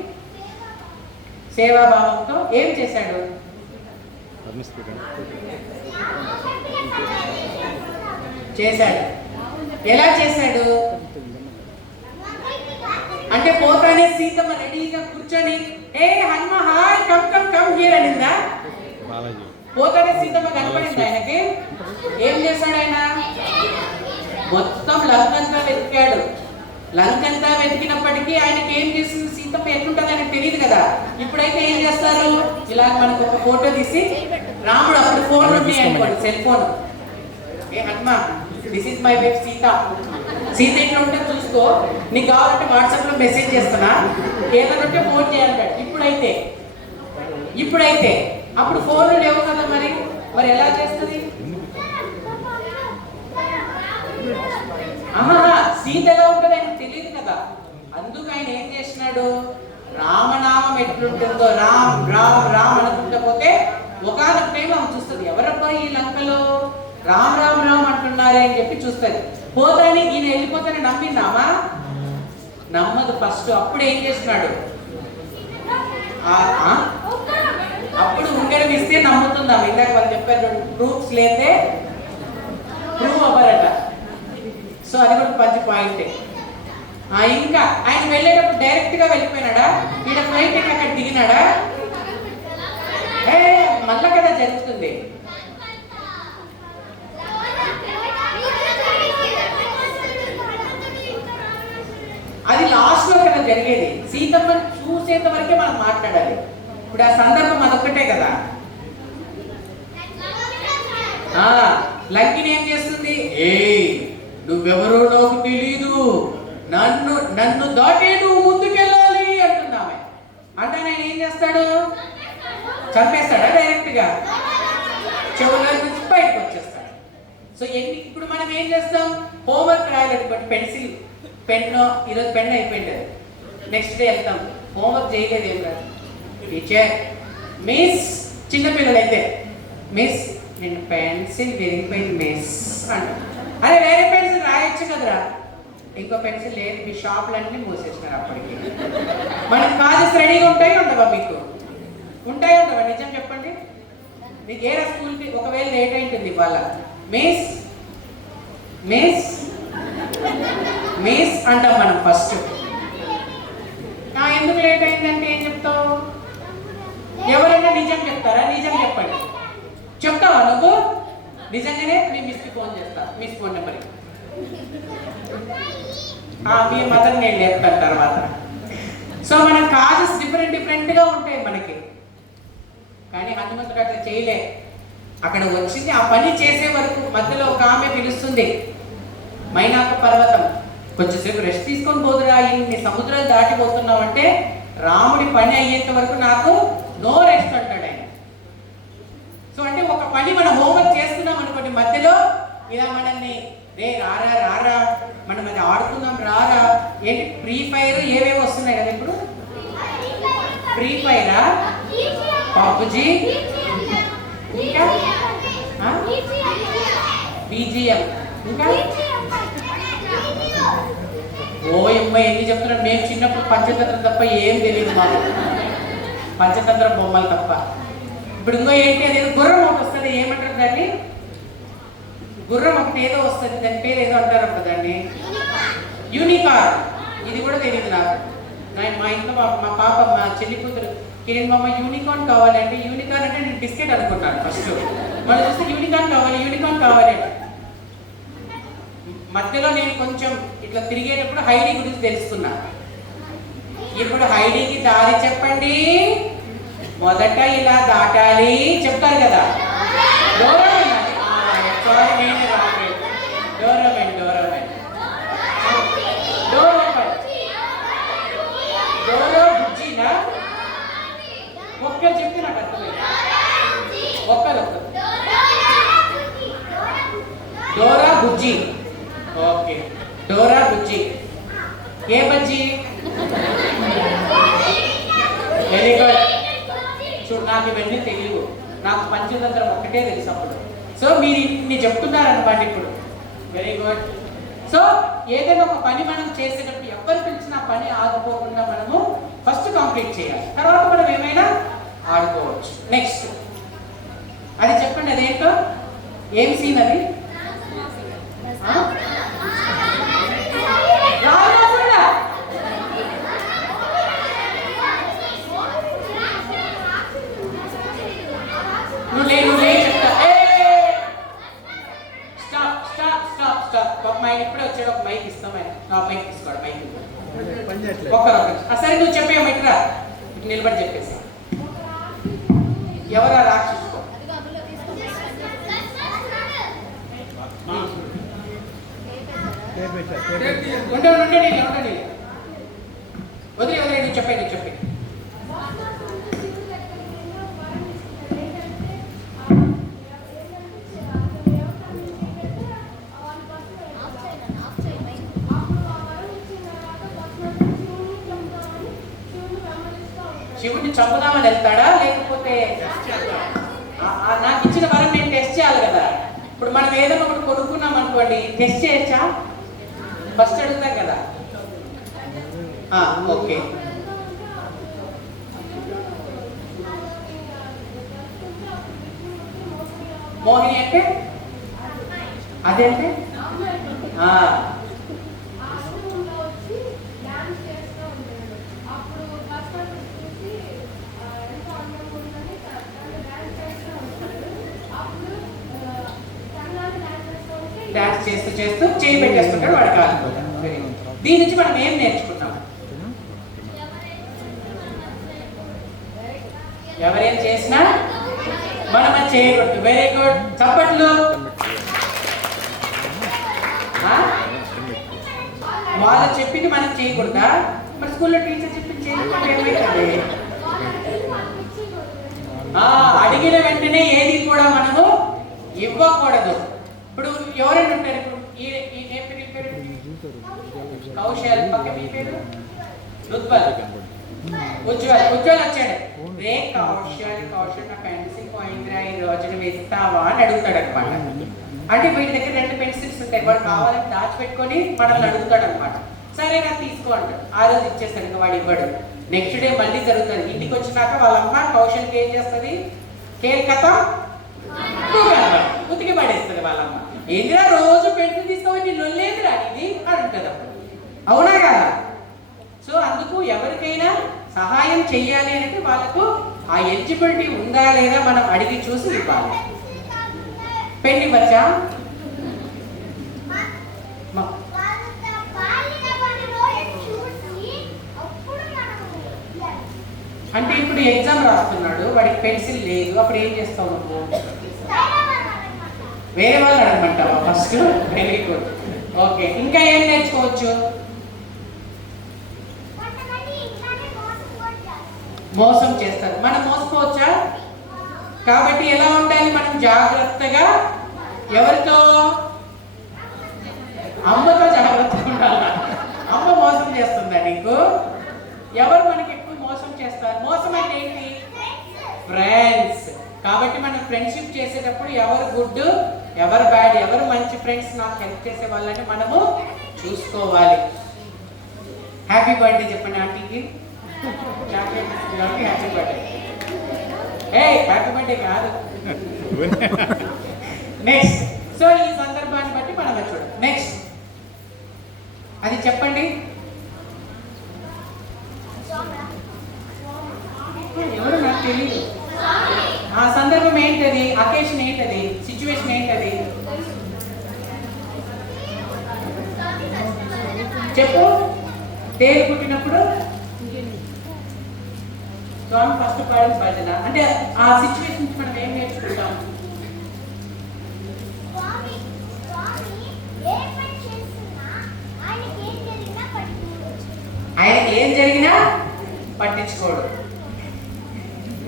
సేవాభావంతో ఏం చేశాడు? చేశాడు. ఎలా చేశాడు అంటే పోతానే సీతమ్మ రెడీగా కూర్చొని ఏ Hanuma hi come come come here అనిందా? పోతానే సీతమ్మ కనపడింది ఆయనకి. ఏం చేశాడు ఆయన? మొత్తం లంకంతా వెతికాడు. లంకంతా వెతికినప్పటికీ ఆయనకి ఏం చేసింది సీతమ్మ ఎట్లుంటుంది ఆయనకు తెలియదు కదా. ఇప్పుడైతే ఏం చేస్తారు? ఇలా మనకు ఒక ఫోటో తీసి, రాముడు అప్పుడు ఫోన్ ఉంది అనుకోండి, cell phone, A Hanuma this is my wife Sita, Sita ఎట్లా ఉంటే చూసుకో, నీకు కావాలంటే వాట్సాప్ లో మెసేజ్ చేస్తున్నా, ఏదైనా ఫోన్ చేయాలంటాడు. ఇప్పుడైతే అప్పుడు ఫోన్లు లేవు కదా, మరి ఎలా చేస్తుంది? సీత ఎలా ఉంటుంది ఆయనకు తెలియదు కదా. అందుకు ఆయన ఏం చేసినాడు? రామనామం ఎట్లుంటుందో రామ్ రామ్ రామ్ అనుకుంటా పోతే ఒకనొక టైం ఆమె చూస్తుంది, ఎవరబ్బా ఈ లంకలో రామ్ రామ్ రామ్ అంటున్నారే అని చెప్పి చూస్తుంది. పోతాని ఈయన వెళ్ళిపోతానే నమ్మిందామా? నమ్మదు ఫస్ట్. అప్పుడు ఏం చేస్తున్నాడు? అప్పుడు ఉంగరం ఇస్తే నమ్ముతుందాం. ఇందాక వాళ్ళు చెప్పారు ప్రూఫ్స్ లేదే ప్రూవ్ అవ్వరట. సో అది కూడా మంచి పాయింటే. ఇంకా ఆయన వెళ్ళేటప్పుడు డైరెక్ట్ గా వెళ్ళిపోయినాడా? ఈడ ఫ్లైట్ అక్కడ దిగినాడా? మళ్ళా కదా జరుగుతుంది. అది లాస్ట్ లో కదా జరిగేది. సీతమ్మని చూసేంత వరకే మనం మాట్లాడాలి. ఇప్పుడు ఆ సందర్భం అదొక్కటే కదా. లంకిని ఏం చేస్తుంది? నువ్వెవరో నాకు తెలీదు, నన్ను దాటే నువ్వు ముందుకెళ్ళాలి అంటున్నామే. అంటే ఆయన ఏం చేస్తాడు? చంపేస్తాడా? డైరెక్ట్ గా చెవుల నుంచి బయటకు వచ్చేస్తాడు. సో ఇప్పుడు మనం ఏం చేస్తాం? హోంవర్క్ రాయాలనుకోండి, పెన్సిల్ పెన్ను, ఈరోజు పెన్ అయిపోయింది, నెక్స్ట్ డే వెళ్తాం, హోంవర్క్ చేయలేదు, ఏం రాదు. టీచర్ మిస్, చిన్నపిల్లలైతే మిస్ నేను పెన్సిల్ విరిగిపోయింది మిస్ అంటాం. అరే వేరే పెన్సిల్ రాయొచ్చు కదరా. ఇంకో పెన్సిల్ లేదు, మీ షాపులన్నీ మూసేసినారు. అప్పటికి మనకి కాలేజ్ రెడీగా ఉంటాయి ఉండవా? మీకు ఉంటాయి ఉండవా? నిజం చెప్పండి. మీకు ఏరా స్కూల్కి ఒకవేళ లేట్ అయింటుంది ఇవాళ, మిస్ మిస్ మిస్ అంటాం మనం ఫస్ట్. ఎందుకు లేట్ అయిందంటే ఏం చెప్తావు? ఎవరైనా నిజం చెప్తారా? నిజం చెప్పండి. చెప్తావా నువ్వు? నిజంగానే మీ మిస్కి ఫోన్ చేస్తా, మిస్ ఫోన్ నెంబర్కి. మీ మదర్ నేను లేపుతాను తర్వాత. సో మన కాజెస్ డిఫరెంట్గా ఉంటాయి మనకి. కానీ హనుమంతుడు అట్లా చేయలే. అక్కడ వచ్చింది ఆ పని చేసే వరకు మధ్యలో ఒక ఆమె పిలుస్తుంది, మైనాక పర్వతం కొంచెంసేపు రెస్ట్ తీసుకొని పోదురా, ఇన్ని సముద్రాలు దాటిపోతున్నావు అంటే రాముడి పని అయ్యేంత వరకు నాకు నో రెస్ట్ అంటాడు ఆయన. సో అంటే ఒక పని మనం హోంవర్క్ చేస్తున్నాం అనుకోండి, మధ్యలో ఇలా మనల్ని రే రారా రారా మనం అది ఆడుకుందాం రారా, ఏంటి ఫ్రీ ఫైర్ ఏవేవో వస్తున్నాయి కదా ఇప్పుడు, ఫ్రీ ఫైరా, పబ్జీ, ఇంకా బీజిఎం, ఇంకా ఓఎంఐ ఎన్ని చెప్తున్నాడు. మేము చిన్నప్పుడు పంచతంత్రం తప్ప ఏం తెలియదు మాకు, పంచతంత్ర బొమ్మలు తప్ప. ఇప్పుడు ఇంకో ఏంటి, అదేదో గుర్రం ఒకటి వస్తుంది, ఏమంటారు దాన్ని? గుర్రం ఒకటి ఏదో వస్తుంది, దాని పేరు ఏదో అంటారు అప్పుడు దాన్ని, యూనికార్న్. ఇది కూడా తెలియదు నాకు. మా ఇంట్లో మా పాప, మా చెల్లి కూతురు కిరణ్ మామ యూనికార్న్ కావాలి అంటే, యూనికార్న్ అంటే నేను బిస్కెట్ అనుకున్నాను ఫస్ట్, మళ్ళీ చూస్తే యూనికార్న్ కావాలి, యూనికార్న్ కావాలి అంటే. మధ్యలో నేను కొంచెం ఇట్లా తిరిగేటప్పుడు హైడీ గురించి తెలుసుకున్నా. ఇప్పుడు హైడీకి దారి చెప్పండి. మొదట ఇలా దాటాలి చెప్తారు కదా. డోరామెన్ అది. సారీ నేను రాలేదు. Doraemon Doraemon door open. Dora బుజ్జినా? ఒక్కరు చెప్తే నాకు అర్థమైంది. ఒక్కరు Dora Bujji. Okay, Dora Bujji. ఏ బజ్జి? Very good. చూడు, నాకు ఇవన్నీ తెలియవు. నాకు పంచతంత్రం ఒక్కటే తెలుసు అప్పుడు. సో మీరు ఇన్ని చెప్తున్నారనమాట ఇప్పుడు. Very good. సో ఏదైనా ఒక పని మనం చేసేటప్పుడు ఎవరు పిలిచినా పని ఆగిపోకుండా మనము ఫస్ట్ కంప్లీట్ చేయాలి. తర్వాత మనం ఏమైనా ఆడుకోవచ్చు. నెక్స్ట్ అది చెప్పండి, అదేంటో ఏం సీన్ అది? ఇప్పుడే వచ్చాడు. ఒక మైక్ ఇస్తామని మైక్ తీసుకోండి. మైక్ సరే నువ్వు చెప్పే మైక్రా నిలబడి చెప్పేసి. ఎవరా రాక్షసుకో? ఉండండి వదిలే నువ్వు చెప్పే. శివుడిని చంపుదామని వెళ్తాడా, లేకపోతే నాకు ఇచ్చిన వరం నేను టెస్ట్ చేయాలి కదా. ఇప్పుడు మనం ఏదైనా ఒకటి కొనుక్కున్నాం అనుకోండి, టెస్ట్ చేయొచ్చా? ఫస్ట్ అడుగుతాం కదా. ఓకే, మోహిని అంటే అదేంటే డాన్స్ చేస్తూ చేస్తూ చేయి పెట్టేస్తుంటాడు వాడు కాలిపోతాడు. దీని నుంచి మనం ఏం నేర్చుకున్నాం? ఎవరేం చేసినా మనం అది చేయకూడదు. వెరీ గుడ్, చప్పట్లు. వాళ్ళు చెప్పింది మనం చేయకూడదా? మరి స్కూల్లో టీచర్ చెప్పింది చేయకూడదు ఏమైతుంది? అడిగిన వెంటనే ఏది కూడా మనము ఇవ్వకూడదు. ఇప్పుడు ఎవరైనా ఉంటారు. ఇప్పుడు ఈ పేరు కౌశల్, పక్క మీ పేరు ఉజ్వల్ వచ్చాడు. రే కౌశల్ నా పెన్సిల్ పోయిందిరా, ఈ రోజున వేస్తావా అని అడుగుతాడు అనమాట. అంటే వీటి దగ్గర 2 పెన్సిల్స్ ఉంటాయి. వాడు కావాలని దాచిపెట్టుకొని మనల్ని అడుగుతాడు అనమాట. సరే నాకు తీసుకో అంటాడు. ఆ రోజు ఇచ్చేస్తాడు, ఇంకా వాడు ఇవ్వడు. నెక్స్ట్ డే మళ్ళీ జరుగుతుంది. ఇంటికి వచ్చినాక వాళ్ళమ్మ కౌశల్కి ఏం చేస్తుంది? కేర్ కథ ఉతికి పడేస్తుంది వాళ్ళమ్మ. ఏంటిరా రోజు పెన్సిల్ తీసుకోవాలి, నీ లొల్లేదురా ఇది అంటుంది అప్పుడు. అవునా కదా? సో అందుకు ఎవరికైనా సహాయం చెయ్యాలి అంటే వాళ్ళకు ఆ ఎలిజిబిలిటీ ఉందా లేదా మనం అడిగి చూసి ఇవ్వాలి. పెళ్లి వచ్చా అంటే ఇప్పుడు ఎగ్జామ్ రాస్తున్నాడు, వాడికి పెన్సిల్ లేదు, అప్పుడు ఏం చేస్తావు నువ్వు? వేరే వాళ్ళు అడగమంటావా ఫస్ట్? Very good. ఓకే, ఇంకా ఏం నేర్చుకోవచ్చు? మోసం చేస్తారు. మనం మోసపోవచ్చా? కాబట్టి ఎలా ఉండాలి మనం? జాగ్రత్తగా. ఎవరితో? అమ్మతో జాగ్రత్తగా ఉండాలి. అమ్మ మోసం చేస్తుందా నీకు? ఎవరు మనకి ఎక్కువ మోసం చేస్తారు? మోసం అంటే ఏంటి? ఫ్రెండ్స్. కాబట్టి మనం ఫ్రెండ్షిప్ చేసేటప్పుడు ఎవరు గుడ్, ఎవరు బ్యాడ్, ఎవరు మంచి ఫ్రెండ్స్, నాకు హెల్ప్ చేసే వాళ్ళని మనము చూసుకోవాలి. హ్యాపీ బర్త్డే చెప్పండి ఆంటీకి. Happy birthday. హ్యాపీ బర్త్డే కాదు. నెక్స్ట్. సో ఈ సందర్భాన్ని బట్టి మనం చూడండి. నెక్స్ట్ అది చెప్పండి. ఎవరు నాకు తెలియదు. ఆ సందర్భం ఏంటది? అకేషన్ ఏంటది? సిచ్యువేషన్ ఏంటది? చెప్పు. తేరు పుట్టినప్పుడు స్వామి ఫస్ట్ పాడిన భజన అంటే ఆ సిచ్యువేషన్ నుంచి మనం ఏం నేర్చుకుంటాం? ఆయనకి ఏం జరిగినా పట్టించుకోడు.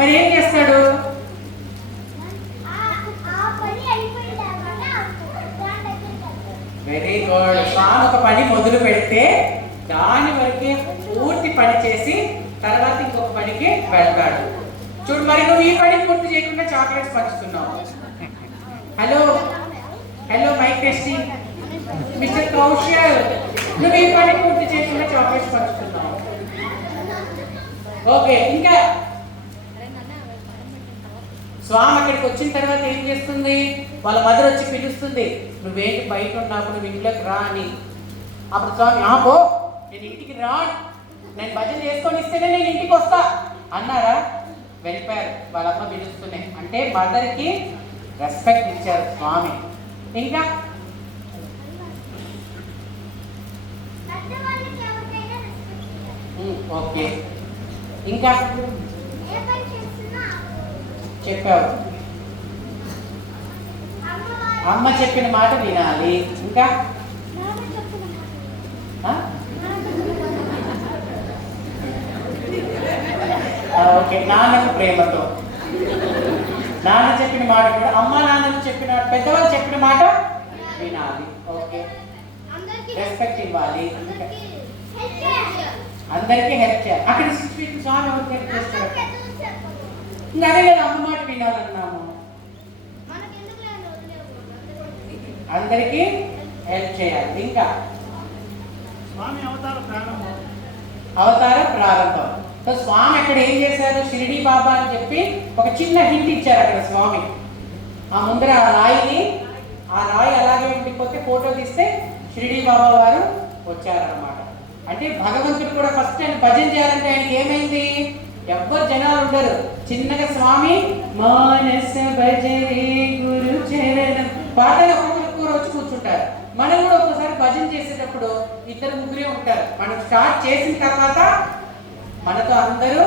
మరి ఏం చేస్తాడు? Very good. స్వామి ఒక పని మొదలు పెడితే దాని వరకే పూర్తి పని చేసి తర్వాత ఇంకొక పనికి వెళ్తాడు. చూడు, మరి నువ్వు ఈ పని పూర్తి చేయకుండా చాక్లెట్స్ పంచుతున్నావు. Hello hello mic testing. Mister Kaushal, నువ్వు ఈ పని పూర్తి చేయకుండా చాక్లెట్స్ పంచుతున్నావు. ఓకే, ఇంకా స్వామి అక్కడికి వచ్చిన తర్వాత ఏం చేస్తుంది? వాళ్ళ మదర్ వచ్చి పిలుస్తుంది, నువ్వేంటి బయట ఉన్నప్పుడు నువ్వు ఇంట్లోకి రా అని. అప్పుడు స్వామి ఆపో, నేను ఇంటికి రా, నేను భజన చేసుకొని ఇస్తేనే నేను ఇంటికి వస్తా అన్నారా? వెళ్ళిపోయారు. వాళ్ళమ్మ పిలుస్తున్నాయి అంటే మదర్కి రెస్పెక్ట్ ఇచ్చారు స్వామి. ఇంకా ఓకే, ఇంకా చెప్పావు, అమ్మ చెప్పిన మాట వినాలి. ఇంకా ఓకే, నాన్నకు ప్రేమతో. నాన్న చెప్పిన మాట కూడా అమ్మ నాన్నకు చెప్పిన పెద్దవాళ్ళు చెప్పిన మాట వినాలి. ఓకే, రెస్పెక్ట్ ఇవ్వాలి. అందరికీ హెల్ప్ చేయాలి. అక్కడ సిచ్యువేషన్ స్వామి ఎవరికి హెల్ప్ చేస్తారు? ఇంకా అదే కదా, అమ్మ మాట వినాలన్నాము. అందరికీ హెల్ప్ చేయాలి. ఇంకా స్వామి అవతార ప్రారంభం. సో స్వామి అక్కడ ఏం చేశారు? షిరిడి బాబా అని చెప్పి ఒక చిన్న హింట్ ఇచ్చారు అక్కడ స్వామి. ఆ ముందర ఆ రాయి అలాగే ఉండిపోతే ఫోటో తీస్తే షిరిడి బాబా వారు వచ్చారన్నమాట. అంటే భగవంతుడు కూడా ఫస్ట్ ఆయన భజన చేయాలంటే ఆయనకి ఏమైంది? ఎవ్వరు జనాలు ఉండరు. చిన్నగా స్వామి మానస భజరే గురు చరణం పాటలు ఒక్కొక్కరు వచ్చి కూర్చుంటారు. మనం కూడా ఒక్కసారి భజన చేసేటప్పుడు ఇద్దరు ముగ్గురే ఉంటారు. మనం స్టార్ట్ చేసిన తర్వాత మనతో అందరూ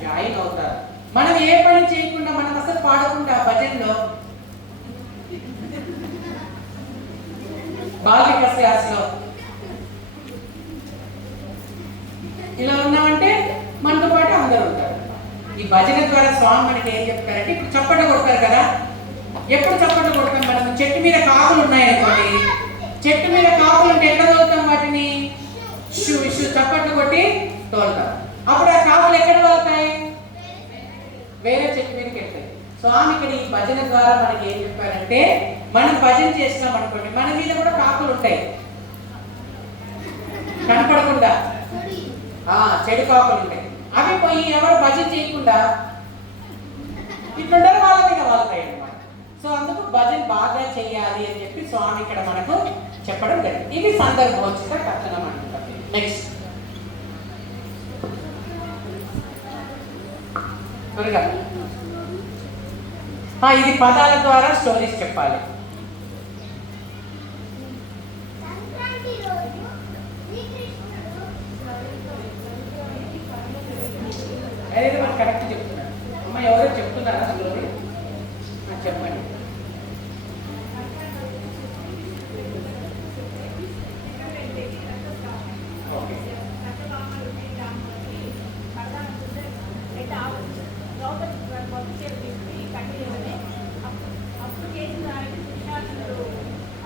జాయిన్ అవుతారు. మనం ఏ పని చేయకుండా, మనం అసలు పాడకుండా భజనలో బాలికస్యాస్లో ఇలా ఉన్నామంటే మనతో పాటు అందరూ ఉంటారు. ఈ భజన ద్వారా స్వామి మనకి ఏం చెప్తారంటే, ఇప్పుడు చప్పట్లు కొడతారు కదా, ఎప్పుడు చప్పట్లు కొడతాం మనం? చెట్టు మీద కాకులు ఉన్నాయనుకోండి, చెట్టు మీద కాకులు ఉంటే ఎట్లా తోలుతాం వాటిని? చప్పట్లు కొట్టి తోలుతాం. అప్పుడు ఆ కాకులు ఎక్కడ వెళ్తాయి? వేరే చెట్టు మీదకి వెళ్తాయి. స్వామి ఇక్కడ ఈ భజన ద్వారా మనకి ఏం చెప్పారంటే, మనం భజన చేసినాం అనుకోండి, మన మీద కూడా కాకులు ఉంటాయి కనపడకుండా, చెడు కాకులు ఉంటాయి. అవి పోయి ఎవరు భజన చేయకుండా ఇట్లుంటారు, వాళ్ళ మీద వాళ్తాయి అన్నమాట. సో అందుకు భజన బాగా చెయ్యాలి అని చెప్పి స్వామి ఇక్కడ మనకు చెప్పడం జరిగింది. ఇది సందర్భోచిత కథనం అంటారు. నెక్స్ట్ ఇది పదాల ద్వారా స్టోరీస్ చెప్పాలి. అదే మనం కరెక్ట్ చెప్తున్నాను. అమ్మ ఎవరో చెప్తున్నారా స్టోరీ? చెప్పండి.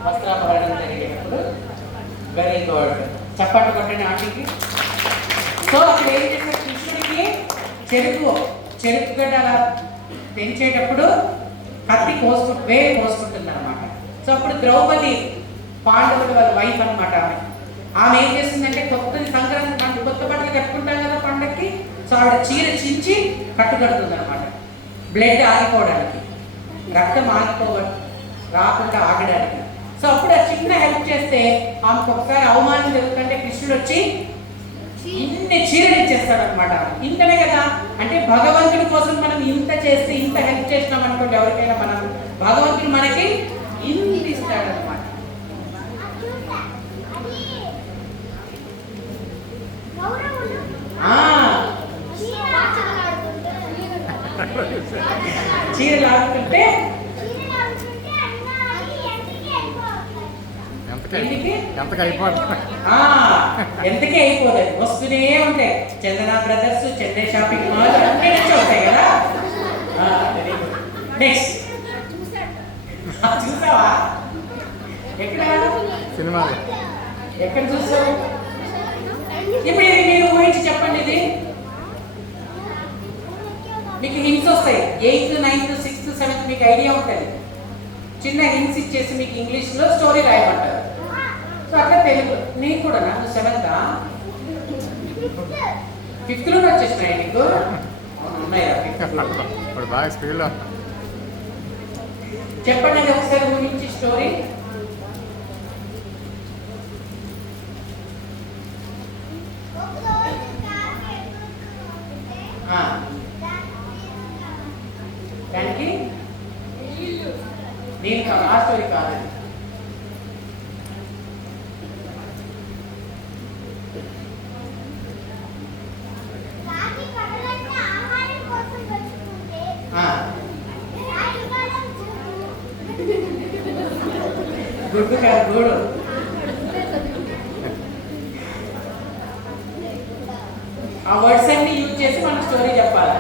వస్త్రాపహరణం జరిగేటప్పుడు వెరీ గుడ్, చప్పట్లు కొట్టండి ఆంటీకి. సో అక్కడ ఏం చేస్తారు? కృష్ణుడికి చెరుకు గడ్డ అలా పెంచేటప్పుడు కత్తి వేలు కోసుకుంటుంది అనమాట. సో అప్పుడు ద్రౌపది పాండవుడు వాళ్ళ వైఫ్ అనమాట. ఆమె ఏం చేస్తుందంటే, సంక్రాంతి పండుగ కొత్త బట్టలు కట్టుకుంటాం కదా పండగకి. సో ఆవిడ చీర చించి కట్టుకడుతుంది అనమాట, బ్లడ్ ఆగిపోవడానికి, రక్తం రాకుండా ఆగడానికి. సో అప్పుడు ఆ చిన్న హెల్ప్ చేస్తే ఆమెకు ఒకసారి అవమానం జరుగుతుంటే కృష్ణుడు వచ్చి ఇన్ని చీరలు ఇచ్చేస్తాడు అనమాట. ఇంతనే కదా, అంటే భగవంతుడి కోసం మనం ఇంత చేస్తే, ఇంత హెల్ప్ చేసినాం అనుకోండి ఎవరికైనా, మనం భగవంతుడు మనకి ఇంత ఇస్తాడు అనమాట. చీర లాగుతుంటే ఎంతకి అయిపోతుంది, ఎంతకే అయిపోతుంది, వస్తూనే ఉంటాయి. చందన బ్రదర్స్, చెన్నై షాపింగ్ మాల్ అన్నీ నుంచి వస్తాయి కదా. నెక్స్ట్ చూసావా? ఎక్కడ సినిమాలు ఎక్కడ చూసావు? ఇప్పుడు ఇది మీరు ఊహించి చెప్పండి. ఇది మీకు హింట్స్ వస్తాయి. 8th, 9th, 6th, 7th మీకు ఐడియా ఉంటుంది. చిన్న హింట్స్ ఇచ్చేసి మీకు ఇంగ్లీష్లో స్టోరీ రాయమంటారు. సో అట్లా తెలుగు నీకు కూడా నాకు 7th, 5th వచ్చేసినాయి నీకు. ఉన్నాయా? ఇప్పుడు బాగా స్పీడ్లో చెప్పండి ఒకసారి ఊహించి స్టోరీ. దానికి నేను కాదు, ఆ స్టోరీ కాదు. గుడ్డు కాదు, గూడు. ఆ వర్డ్స్ అన్ని యూజ్ చేసి మనం స్టోరీ చెప్పాలి.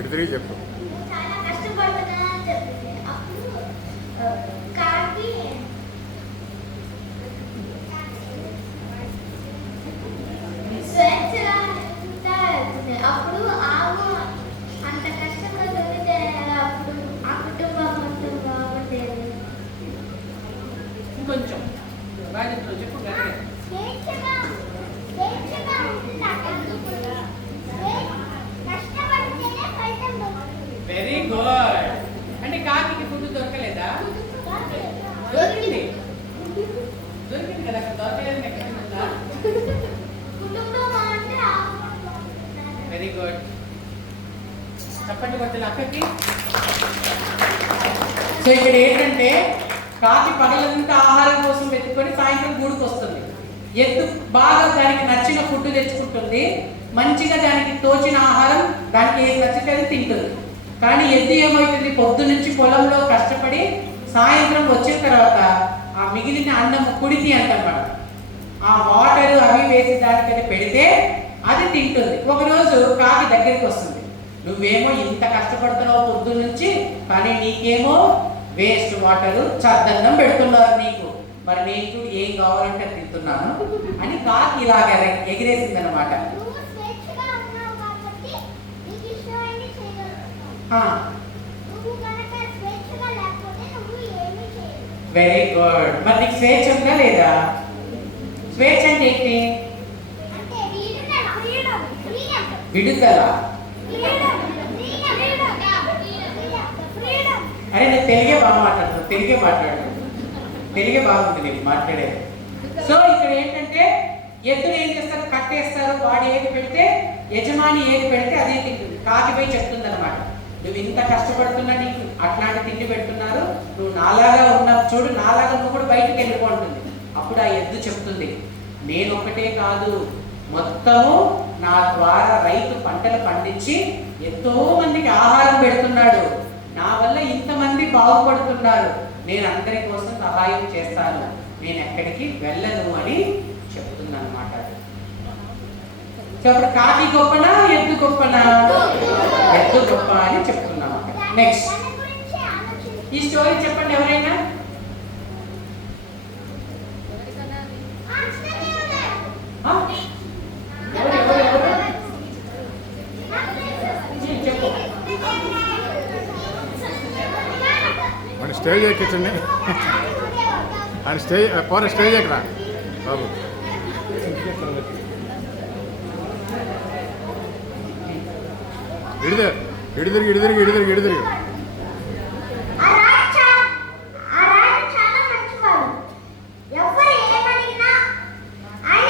ఇద్దరికి చెప్పు. అప్పుడు ఆవు అంత కష్టపడుతుంటే అప్పుడు ఆ కుటుంబం మొత్తం బాగుండేది. ఇంకొంచెం చెప్పు. Very good. అంటే కాకి ఫుడ్ దొరకలేదా? దొరికింది కదా. అక్కడ దొరకలేదు ఎక్కడ? Very good. చెప్పండి కొట్టాలి అక్కకి. సో ఇక్కడ ఏంటంటే కాకి పగలంతా ఆహారం కోసం వెతుక్కొని సాయంత్రం గూడుకు వస్తుంది. ఎద్దు బాగా దానికి నచ్చిన ఫుడ్ తెచ్చుకుంటుంది. మంచిగా దానికి తోచిన ఆహారం, దానికి ఏది నచ్చితే అది తింటుంది. కానీ ఎద్దు ఏమవుతుంది, పొద్దు నుంచి పొలంలో కష్టపడి సాయంత్రం వచ్చిన తర్వాత ఆ మిగిలిన అన్నం కుడితి అంటారు. ఆ వాటర్ అవి వేసి దానికైతే పెడితే అది తింటుంది. ఒకరోజు కాకి దగ్గరికి వస్తుంది. నువ్వేమో ఇంత కష్టపడుతున్నావు పొద్దు నుంచి, కానీ నీకేమో వేస్ట్ వాటర్ చద్దన్నం పెడుతున్నారు నీకు, మరి నీకు ఏం కావాలంటే తింటున్నాను అని కాకి ఇలాగ ఎగిరేసింది అనమాట. Very good. మరి నీకు స్వేచ్ఛ ఉందా లేదా? స్వేచ్ఛ అంటే ఏంటి? విడుదల. అరే నేను తెలుగే బాగా మాట్లాడుతాను, తెలుగే బాగుంది నీకు మాట్లాడేది. సో ఇక్కడ ఏంటంటే ఎద్దులు ఏం చేస్తారు, కట్టేస్తారు. వాడు ఏది పెడితే, యజమాని ఏది పెడితే అదే తింటుంది. కాకిపై చెప్తుంది అనమాట, నువ్వు ఇంత కష్టపడుతున్నా నీకు అట్లాంటి తిండి పెడుతున్నారు, నువ్వు నాలాగా ఉన్నావు చూడు, నాలాగా నువ్వు కూడా బయటకు వెళ్ళిపోతుంది. అప్పుడు ఆ ఎద్దు చెప్తుంది, నేను ఒకటే కాదు, మొత్తము నా ద్వారా రైతు పంటలు పండించి ఎంతో మందికి ఆహారం పెడుతున్నాడు, నా వల్ల ఇంతమంది బాగుపడుతున్నారు, నేను అందరి కోసం సహాయం చేస్తాను, నేను ఎక్కడికి వెళ్ళను అని చెప్తుంది అనమాట. సో అప్పుడు కాకి గొప్పనా ఎద్దు గొప్పనా? ఎద్దు గొప్ప అని చెప్తున్నాం. నెక్స్ట్ ఈ స్టోరీ చెప్పండి ఎవరైనా. మన స్టేజ్ ఎక్కించండి, ఆయన స్టేజ్ పోరా, స్టేజ్ ఎక్కరా బాబు. ఇడిదిరిగి ఆయన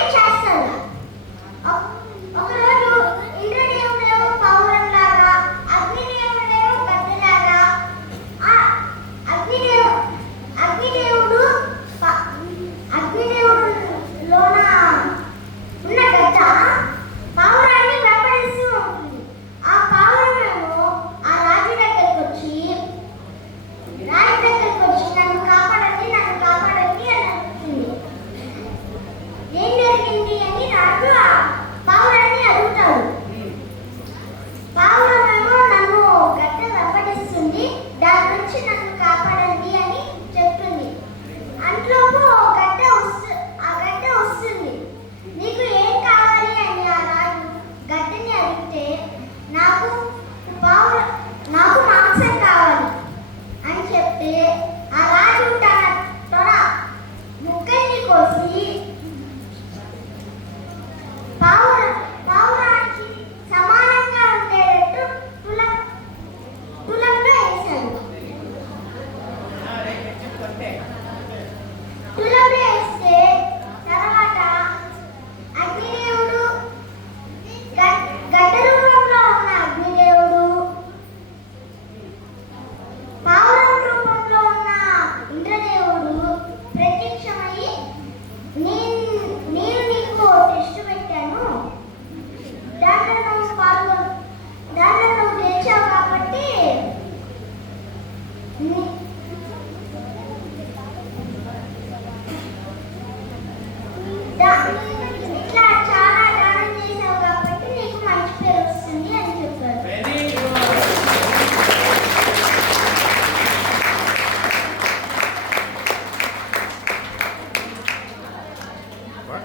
ఇట్లా చాలా దానం చేసావు కాబట్టి నీకు మంచి పేరు వస్తుంది అని చెప్పారు. Very good.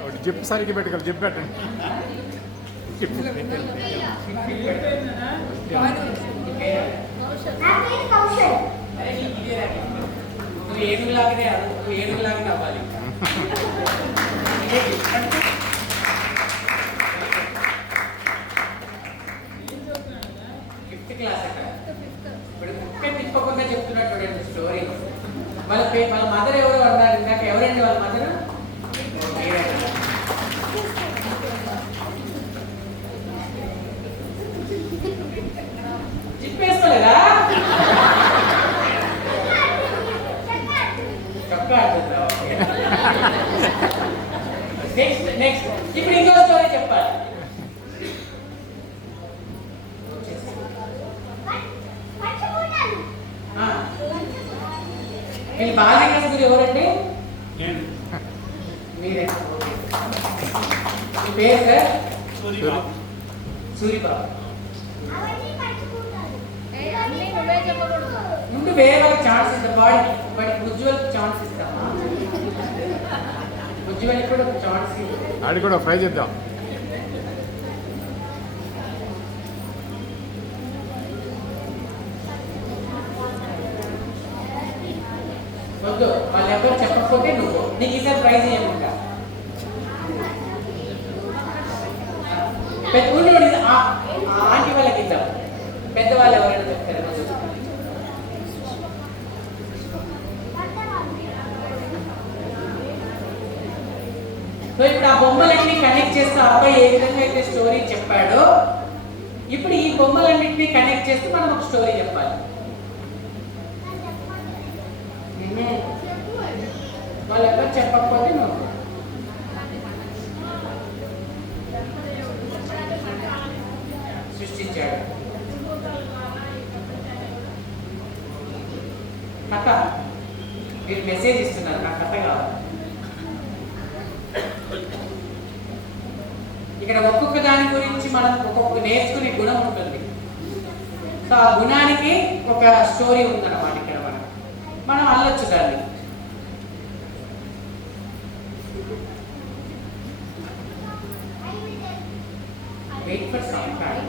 ఒకటి జిప్ సరికి పెట్టుకోవాలి, జిప్ పెట్టండి. నా పేరు కౌశల్. నువ్వు ఏనుగులాగానే నువ్వు ఏనుగులాగానే అవ్వాలి. ఫిఫ్త్ క్లాస్ అక్కడ ఇప్పుడు కుక్క తిప్పకుండా చెప్తున్నాడు చూడండి స్టోరీ. వాళ్ళ మదర్ ఎవరు అన్నారు ఇందాక, ఎవరండి వాళ్ళ మదర్? చెప్పేసుకోలేదా? చొక్కా అంటుందా? నెక్స్ట్ నెక్స్ట్ ఇప్పుడు ఇంకో స్టోరీ చెప్పాలి. వీళ్ళు బాలకృష్ణుడు ఎవరండి? మీరే. మీ పేరు సార్? సూరిబాబు. ముందు వేరే వాళ్ళకి ఛాన్స్ ఇద్దాం. వాడికి ఉజ్వల్ ఛాన్స్ ఇస్తామా? ఉజ్వల్కి కూడా ఒక ఛాన్స్ ఇద్దాం. ఆడి కూడా ఫ్రై చేద్దాం. వద్దు, వాళ్ళు ఎవరు చెప్పకపోతే నువ్వు నీకు ఈసారి ప్రైజ్ ఇవ్వకుండా ఆంటీ వాళ్ళకి ఇద్దాం. పెద్దవాళ్ళు ఎవరైనా చెప్తారు. సో ఇప్పుడు ఆ బొమ్మలన్నీ కనెక్ట్ చేస్తూ అబ్బాయి ఏ విధంగా అయితే స్టోరీ చెప్పాడో, ఇప్పుడు ఈ బొమ్మలన్నింటినీ కనెక్ట్ చేస్తూ మనం ఒక స్టోరీ చెప్పాలి. వాళ్ళు ఎవరు చెప్పకపోతే నువ్వు సృష్టించాడు కథ. మీరు మెసేజ్ ఇస్తున్నారు, నా కథ కావాలి. ఇక్కడ ఒక్కొక్క దాని గురించి మనం ఒక్కొక్క నేర్చుకునే గుణం ఉంటుంది. సో ఆ గుణానికి ఒక స్టోరీ ఉందన్నమాట. ఇక్కడ మనం అల్లొచ్చు దాన్ని. Wait for some time.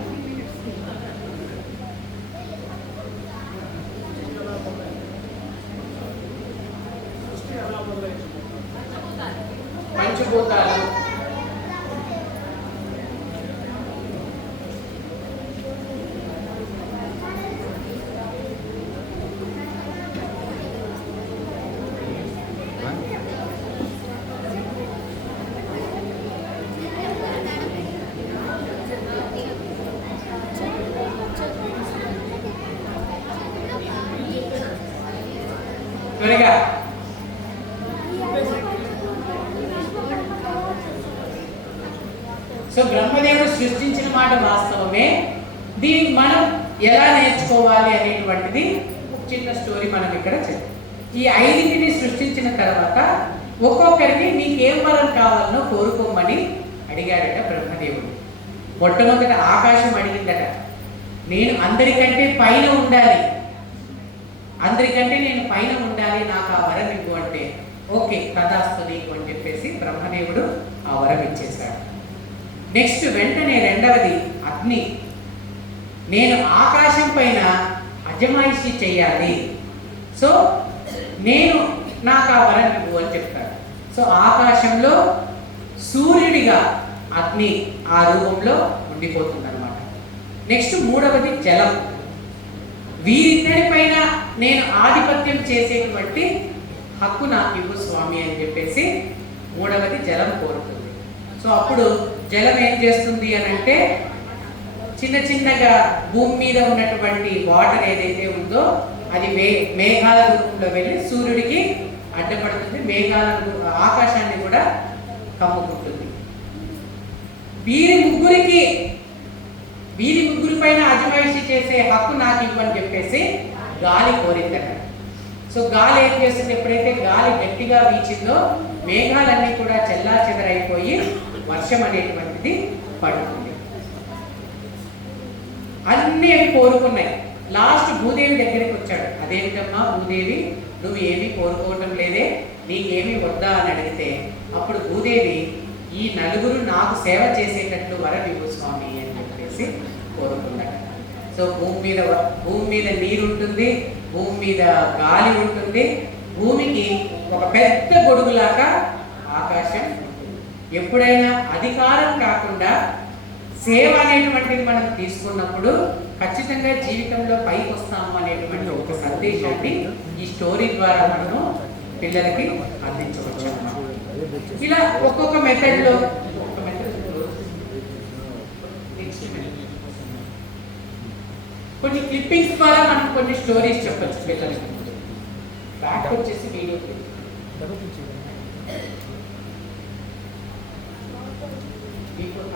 పంచభూతాలు, త్వరగా సో బ్రహ్మదేవుడు సృష్టించిన మాట వాస్తవమే. దీనికి మనం ఎలా నేర్చుకోవాలి అనేటువంటిది ఒక చిన్న స్టోరీ మనం ఇక్కడ చెప్తాం. ఈ ఐదింటిని సృష్టించిన తర్వాత ఒక్కొక్కరికి నీకేం వరం కావాలనో కోరుకోమని అడిగాడట బ్రహ్మదేవుడు. మొట్టమొదట ఆకాశం అడిగిందట, నేను అందరికంటే పైన ఉండాలి, అందరికంటే నేను పైన ఉండాలి, నాకు ఆ వరం ఇవ్వు అంటే ఓకే తదాస్తు నీకు అని చెప్పేసి బ్రహ్మదేవుడు ఆ వరం ఇచ్చేశాడు. నెక్స్ట్ వెంటనే రెండవది అగ్ని, నేను ఆకాశం పైన అజమాయిషి చెయ్యాలి, సో నేను నాకు ఆ వరం ఇవ్వు అని చెప్తాడు. సో ఆకాశంలో సూర్యుడిగా అగ్ని ఆ రూపంలో ఉండిపోతుంది అనమాట. నెక్స్ట్ మూడవది జలం, వీరిద్దరిపైన నేను ఆధిపత్యం చేసేటువంటి హక్కు నాకు ఇవ్వు స్వామి అని చెప్పేసి మూడవది జలం కోరుతుంది. సో అప్పుడు జలం ఏం చేస్తుంది అని అంటే చిన్న చిన్నగా భూమి మీద ఉన్నటువంటి వాటర్ ఏదైతే ఉందో అది మేఘాల రూపంలో వెళ్ళి సూర్యుడికి అడ్డపడుతుంది, మేఘాల ఆకాశాన్ని కూడా కమ్ముకుంటుంది. వీరి ముగ్గురి పైన అజమాయిషి చేసే హక్కు నాకు ఇవ్వని చెప్పేసి గాలి కోరిందట. సో గాలి ఏం చేస్తుంది, ఎప్పుడైతే గాలి గట్టిగా వీచిందో మేఘాలన్నీ కూడా చెల్లాచెదరైపోయి వర్షం అనేటువంటిది పడుతుంది. అన్నీ అవి కోరుకున్నాయి. లాస్ట్ భూదేవి దగ్గరికి వచ్చాడు. అదేమిటమ్మా భూదేవి, నువ్వు ఏమీ కోరుకోవటం లేదే, నీకేమీ వద్దా అని అడిగితే అప్పుడు భూదేవి ఈ నలుగురు నాకు సేవ చేసేటట్లు వరమివ్వు స్వామి అని చెప్పేసి కోరుకున్నాడు. సో భూమి మీద నీరు ఉంటుంది, భూమి మీద గాలి ఉంటుంది, భూమికి ఒక పెద్ద గొడుగులాగా ఆకాశం ఉంటుంది. ఎప్పుడైనా అధికారం కాకుండా సేవ అనేటువంటిది మనం తీసుకున్నప్పుడు ఖచ్చితంగా జీవితంలో పైకి వస్తాము అనేటువంటి ఒక సందేశాన్ని ఈ స్టోరీ ద్వారా మనము పిల్లలకి అందించవచ్చు. ఇలా ఒక్కొక్క మెథడ్లో కొన్ని క్లిప్పింగ్స్ ద్వారా మనం కొన్ని స్టోరీస్ చెప్పచ్చు పిల్లలకి. బ్యాక్ వచ్చేసి వీడియో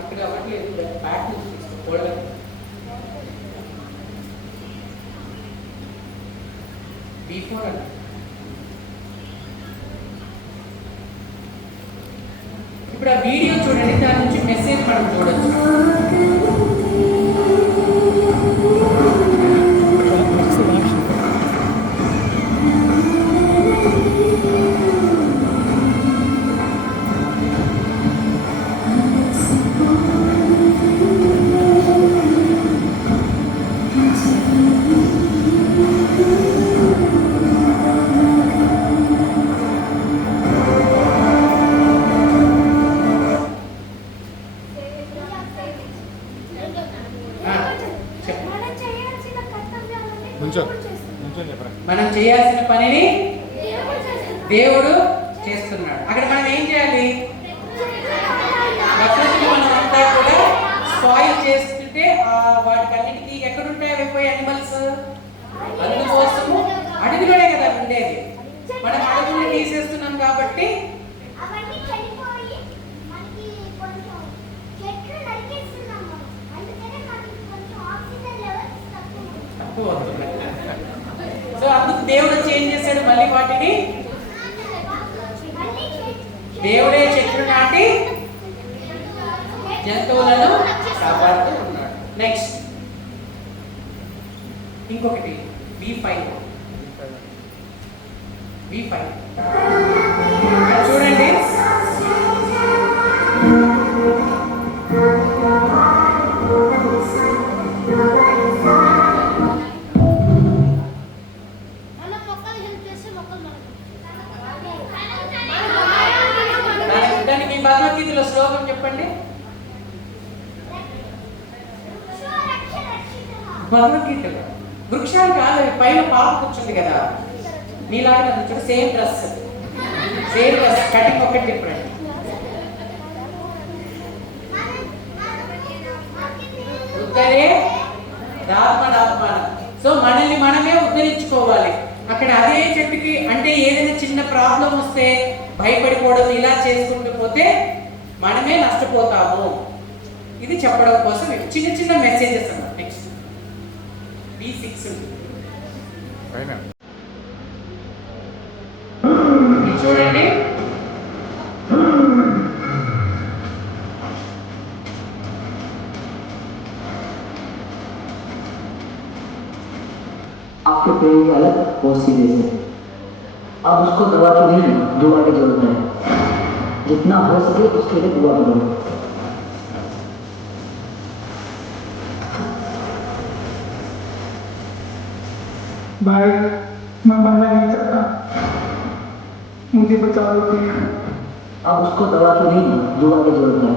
అక్కడ అవ్వట్లేదు, బ్యాక్ చూసుకోవడం బిఫోర్ అన్న. ఇప్పుడు ఆ వీడియో చూడండి, దాని నుంచి మెసేజ్ మనం చూడొచ్చు. మనం చేయాల్సిన పనిని దేవుడు చేస్తున్నాడు. అక్కడ మనం ఏం చేయాలి, ప్రకృతిని మనం అంతా కూడా స్పాయిల్ చేస్తుంటే వాటికన్నిటికీ ఎక్కడుంటాయి అయిపోయి యానిమల్స్, అందుకోసము అడవిలోనే కదా ఉండేది. మనం అడవుల్ని తీసేస్తున్నాం కాబట్టి తక్కువ అవుతుంది. సో అందుకు దేవుడు చేంజ్ చేశాడు, మళ్ళీ వాటిని దేవుడే చెట్లు నాటి జంతువులను కాపాడుతూ ఉన్నాడు. నెక్స్ట్ ఇంకొకటి V5 చూడండి. దానికి భగవద్గీతలో శ్లోకం చెప్పండి. భగవద్గీతలో వృక్షాలు కాదు, పైన పాప కూర్చుంది కదా మీలాగా, చూడు సేమ్ డ్రెస్ కటింగ్ ఒకటి డిఫరెంట్. ఉత్తరే దాత్మనాత్మానం. సో మనల్ని మనమే ఉద్ధరించుకోవాలి. అక్కడ అదే చెట్టుకి అంటే ఏదైనా చిన్న ప్రాబ్లం వస్తే భయపడిపోవడం, ఇలా చేసుకుంటూ పోతే మనమే నష్టపోతాము. ఇది చెప్పడం కోసం చిన్న చిన్న మెసేజెస్ అన్నమాట. నెక్స్ట్ V6 చూడండి. आपके पेड़ की हालत बहुत सीरियस है। अब उसको दवा की नहीं, दुआ की जरूरत है। जितना हो सके उसके लिए दुआ करो। भाई मैं मरना नहीं चाहता, मुझे बचाओ प्लीज। अब उसको दवा की नहीं, दुआ की जरूरत है।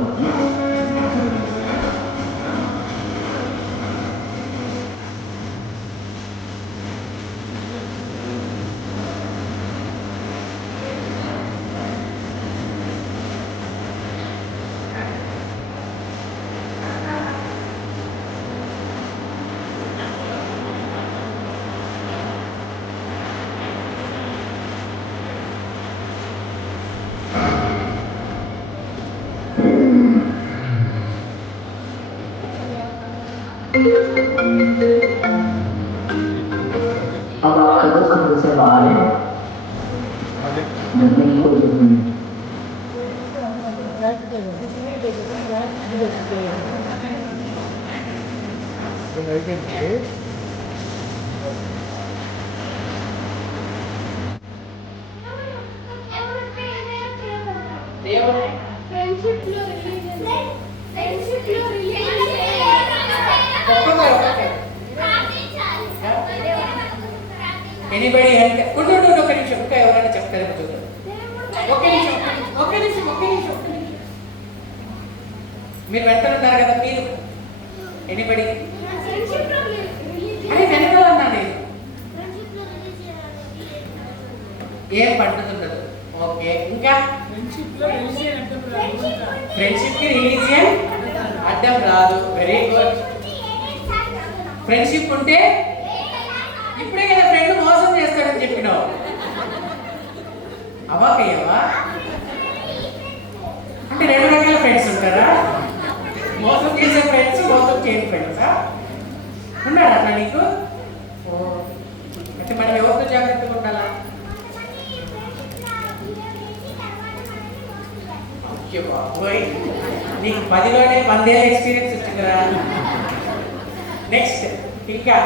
अब आपका दुख सर्कल से बाहर है, डरने की कोई जरूरत नहीं। ఫ్రెండ్షిప్ లో ఎనీబడి ఉండు ఒక నిమిషం ఇంకా ఎవరైనా చెప్తారేమో చూద్దాం. ఒక్క నిమిషం మీరు వెంటనున్నారు కదా, మీరు ఎనీబడి అని వెనకాల అన్నా నేను ఏం పడుతుండదు. ఓకే, ఇంకా ఫ్రెండ్షిప్ కి రిలీజియన్ అడ్డం రాదు. Very good. ఫ్రెండ్షిప్ ఉంటే ఇప్పుడే కదా ఫ్రెండ్ మోసం చేస్తాడని చెప్పినావు. అవాకయ్యవా? అంటే రెండు రకాల ఫ్రెండ్స్ ఉంటారా? మోసం చేసే ఫ్రెండ్స్, మోసం చేయని ఫ్రెండ్సా ఉన్నారా అట్లా నీకు? అంటే మనం ఎవరితో జాగ్రత్తగా ఉండాలా? బాబోయ్, నీకు 10లోనే 10 ఏళ్ళ ఎక్స్పీరియన్స్ వచ్చిందిరా. నెక్స్ట్ ఇంకా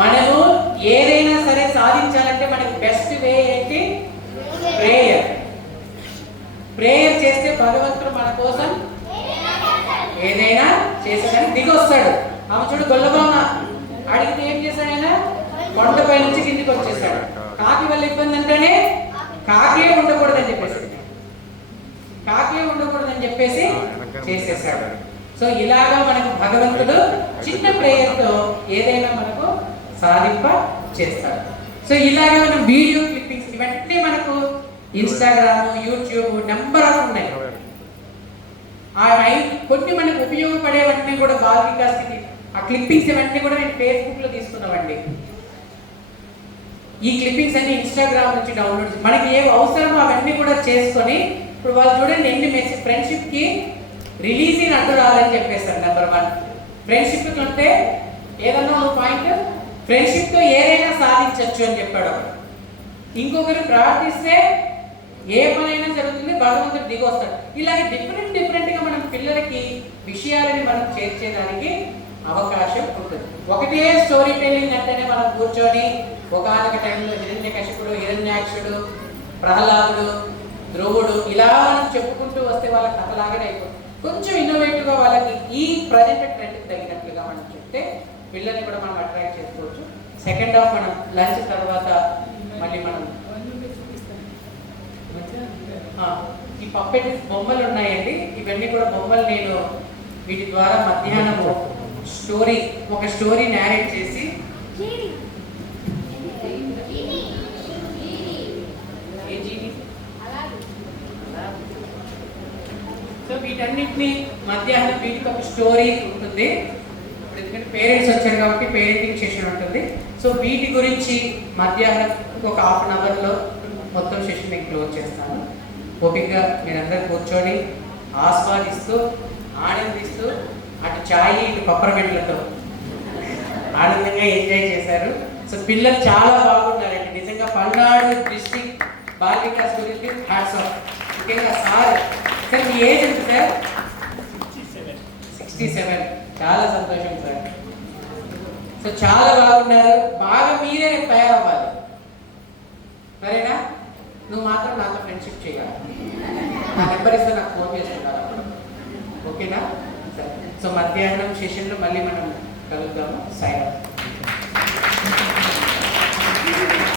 మనము ఏదైనా సరే సాధించాలంటే మనకి బెస్ట్ వే ఏంటి? ప్రేయర్. ప్రేయర్ చేస్తే భగవంతుడు మన కోసం ఏదైనా చేసేదని దిగి వస్తాడు. ఆమె చూడు, గొల్లబామ అడిగితే ఏం చేశాడు ఆయన? కొండపై నుంచి కిందికి వచ్చేసాడు. కాకి వల్ల ఇబ్బంది అంటేనే కాకే ఉండకూడదని చెప్పేసి చేసేసాడు. సో ఇలాగా మనకు భగవంతుడు చిన్న ప్రేయర్తో ఏదైనా మనకు సాధింప చేస్తాడు. సో ఇలాగా మనం వీడియో క్లిప్పింగ్స్ ఇవన్నీ మనకు ఇన్స్టాగ్రామ్, యూట్యూబ్ నెంబర్ ఆఫ్ ఉన్నాయి. ఆ టైం కొన్ని మనకు ఉపయోగపడేవన్నీ కూడా బాల్ వికాస్కి ఆ క్లిప్పింగ్స్ ఇవన్నీ కూడా నేను ఫేస్బుక్ లో తీసుకున్నామండి. ఈ క్లిప్పింగ్స్ అన్ని ఇన్స్టాగ్రామ్ నుంచి డౌన్లోడ్ మనకి ఏ అవసరమో అవన్నీ కూడా చేసుకొని ఇప్పుడు వాళ్ళు చూడండి ఎన్ని మెసేజ్ ఫ్రెండ్షిప్ కి రిలీజింగ్ అడ్డు రాదని చెప్పేస్తారు. నెంబర్ 1 ఫ్రెండ్షిప్ అంటే ఏదన్నా ఒక పాయింట్, ఫ్రెండ్షిప్ తో ఏదైనా సాధించవచ్చు అని చెప్పాడు. ఇంకొకరు ప్రార్థిస్తే ఏ పనైనా జరుగుతుంది, భగవంతుడు దిగి వస్తాడు. ఇలాగే డిఫరెంట్ గా మనం పిల్లలకి విషయాలని మనం చేర్చేదానికి అవకాశం ఉంటుంది. ఒకటే స్టోరీ టెల్లింగ్ అంటేనే మనం కూర్చొని ఒకనొక టైంలో హిరణ్యకశిపుడు, హిరణ్యాక్షుడు, ప్రహ్లాదుడు, ధ్రువుడు ఇలా మనం చెప్పుకుంటూ వస్తే వాళ్ళ కథలాగానే అయిపోతుంది. కొంచెం ఇన్నోవేటివ్ గా వాళ్ళకి ఈ ప్రజెంట్ ట్రెండ్ తగినట్లుగా మనం చెప్తే పిల్లల్ని కూడా మనం అట్రాక్ట్ చేసుకోవచ్చు. సెకండ్ హాఫ్ మనం లంచ్ తర్వాత మళ్ళీ మనం ఈ పప్పెట్ బొమ్మలు ఉన్నాయండి. ఇవన్నీ కూడా బొమ్మలు నేను వీటి ద్వారా మధ్యాహ్నం ఒక స్టోరీ నేరేట్ చేసి సో వీటన్నిటిని మధ్యాహ్నం వీటికి ఒక స్టోరీ ఉంటుంది. ఇప్పుడు ఎందుకంటే పేరెంట్స్ వచ్చారు కాబట్టి పేరెంటింగ్ సెషన్ ఉంటుంది. సో వీటి గురించి మధ్యాహ్నం ఒక హాఫ్ అన్ అవర్లో మొత్తం సెషన్ నేను క్లోజ్ చేస్తాను. ఓపికగా మీరందరూ కూర్చొని ఆస్వాదిస్తూ ఆనందిస్తూ అటు ఛాయ్ ఇటు పప్పరమెట్లతో ఆనందంగా ఎంజాయ్ చేశారు. సో పిల్లలు చాలా బాగున్నారండి. నిజంగా పల్నాడు డిస్ట్రిక్ట్ బాల్ వికాస్ గురించి హ్యాట్స్ ఆఫ్. ముఖ్యంగా సార్ మీ ఏజ్ ఎంత సార్? 67. చాలా సంతోషం సార్. సో చాలా బాగున్నారు. బాగా మీరే తయారవ్వాలి, సరేనా? నువ్వు మాత్రం నాతో ఫ్రెండ్షిప్ చేయాలి. నా నెంబర్ ఇస్తే నాకు ఫోన్ చేస్తున్నారు, ఓకేనా? సరే. సో మధ్యాహ్నం సెషన్లో మళ్ళీ మనం కలుద్దాము. సైన్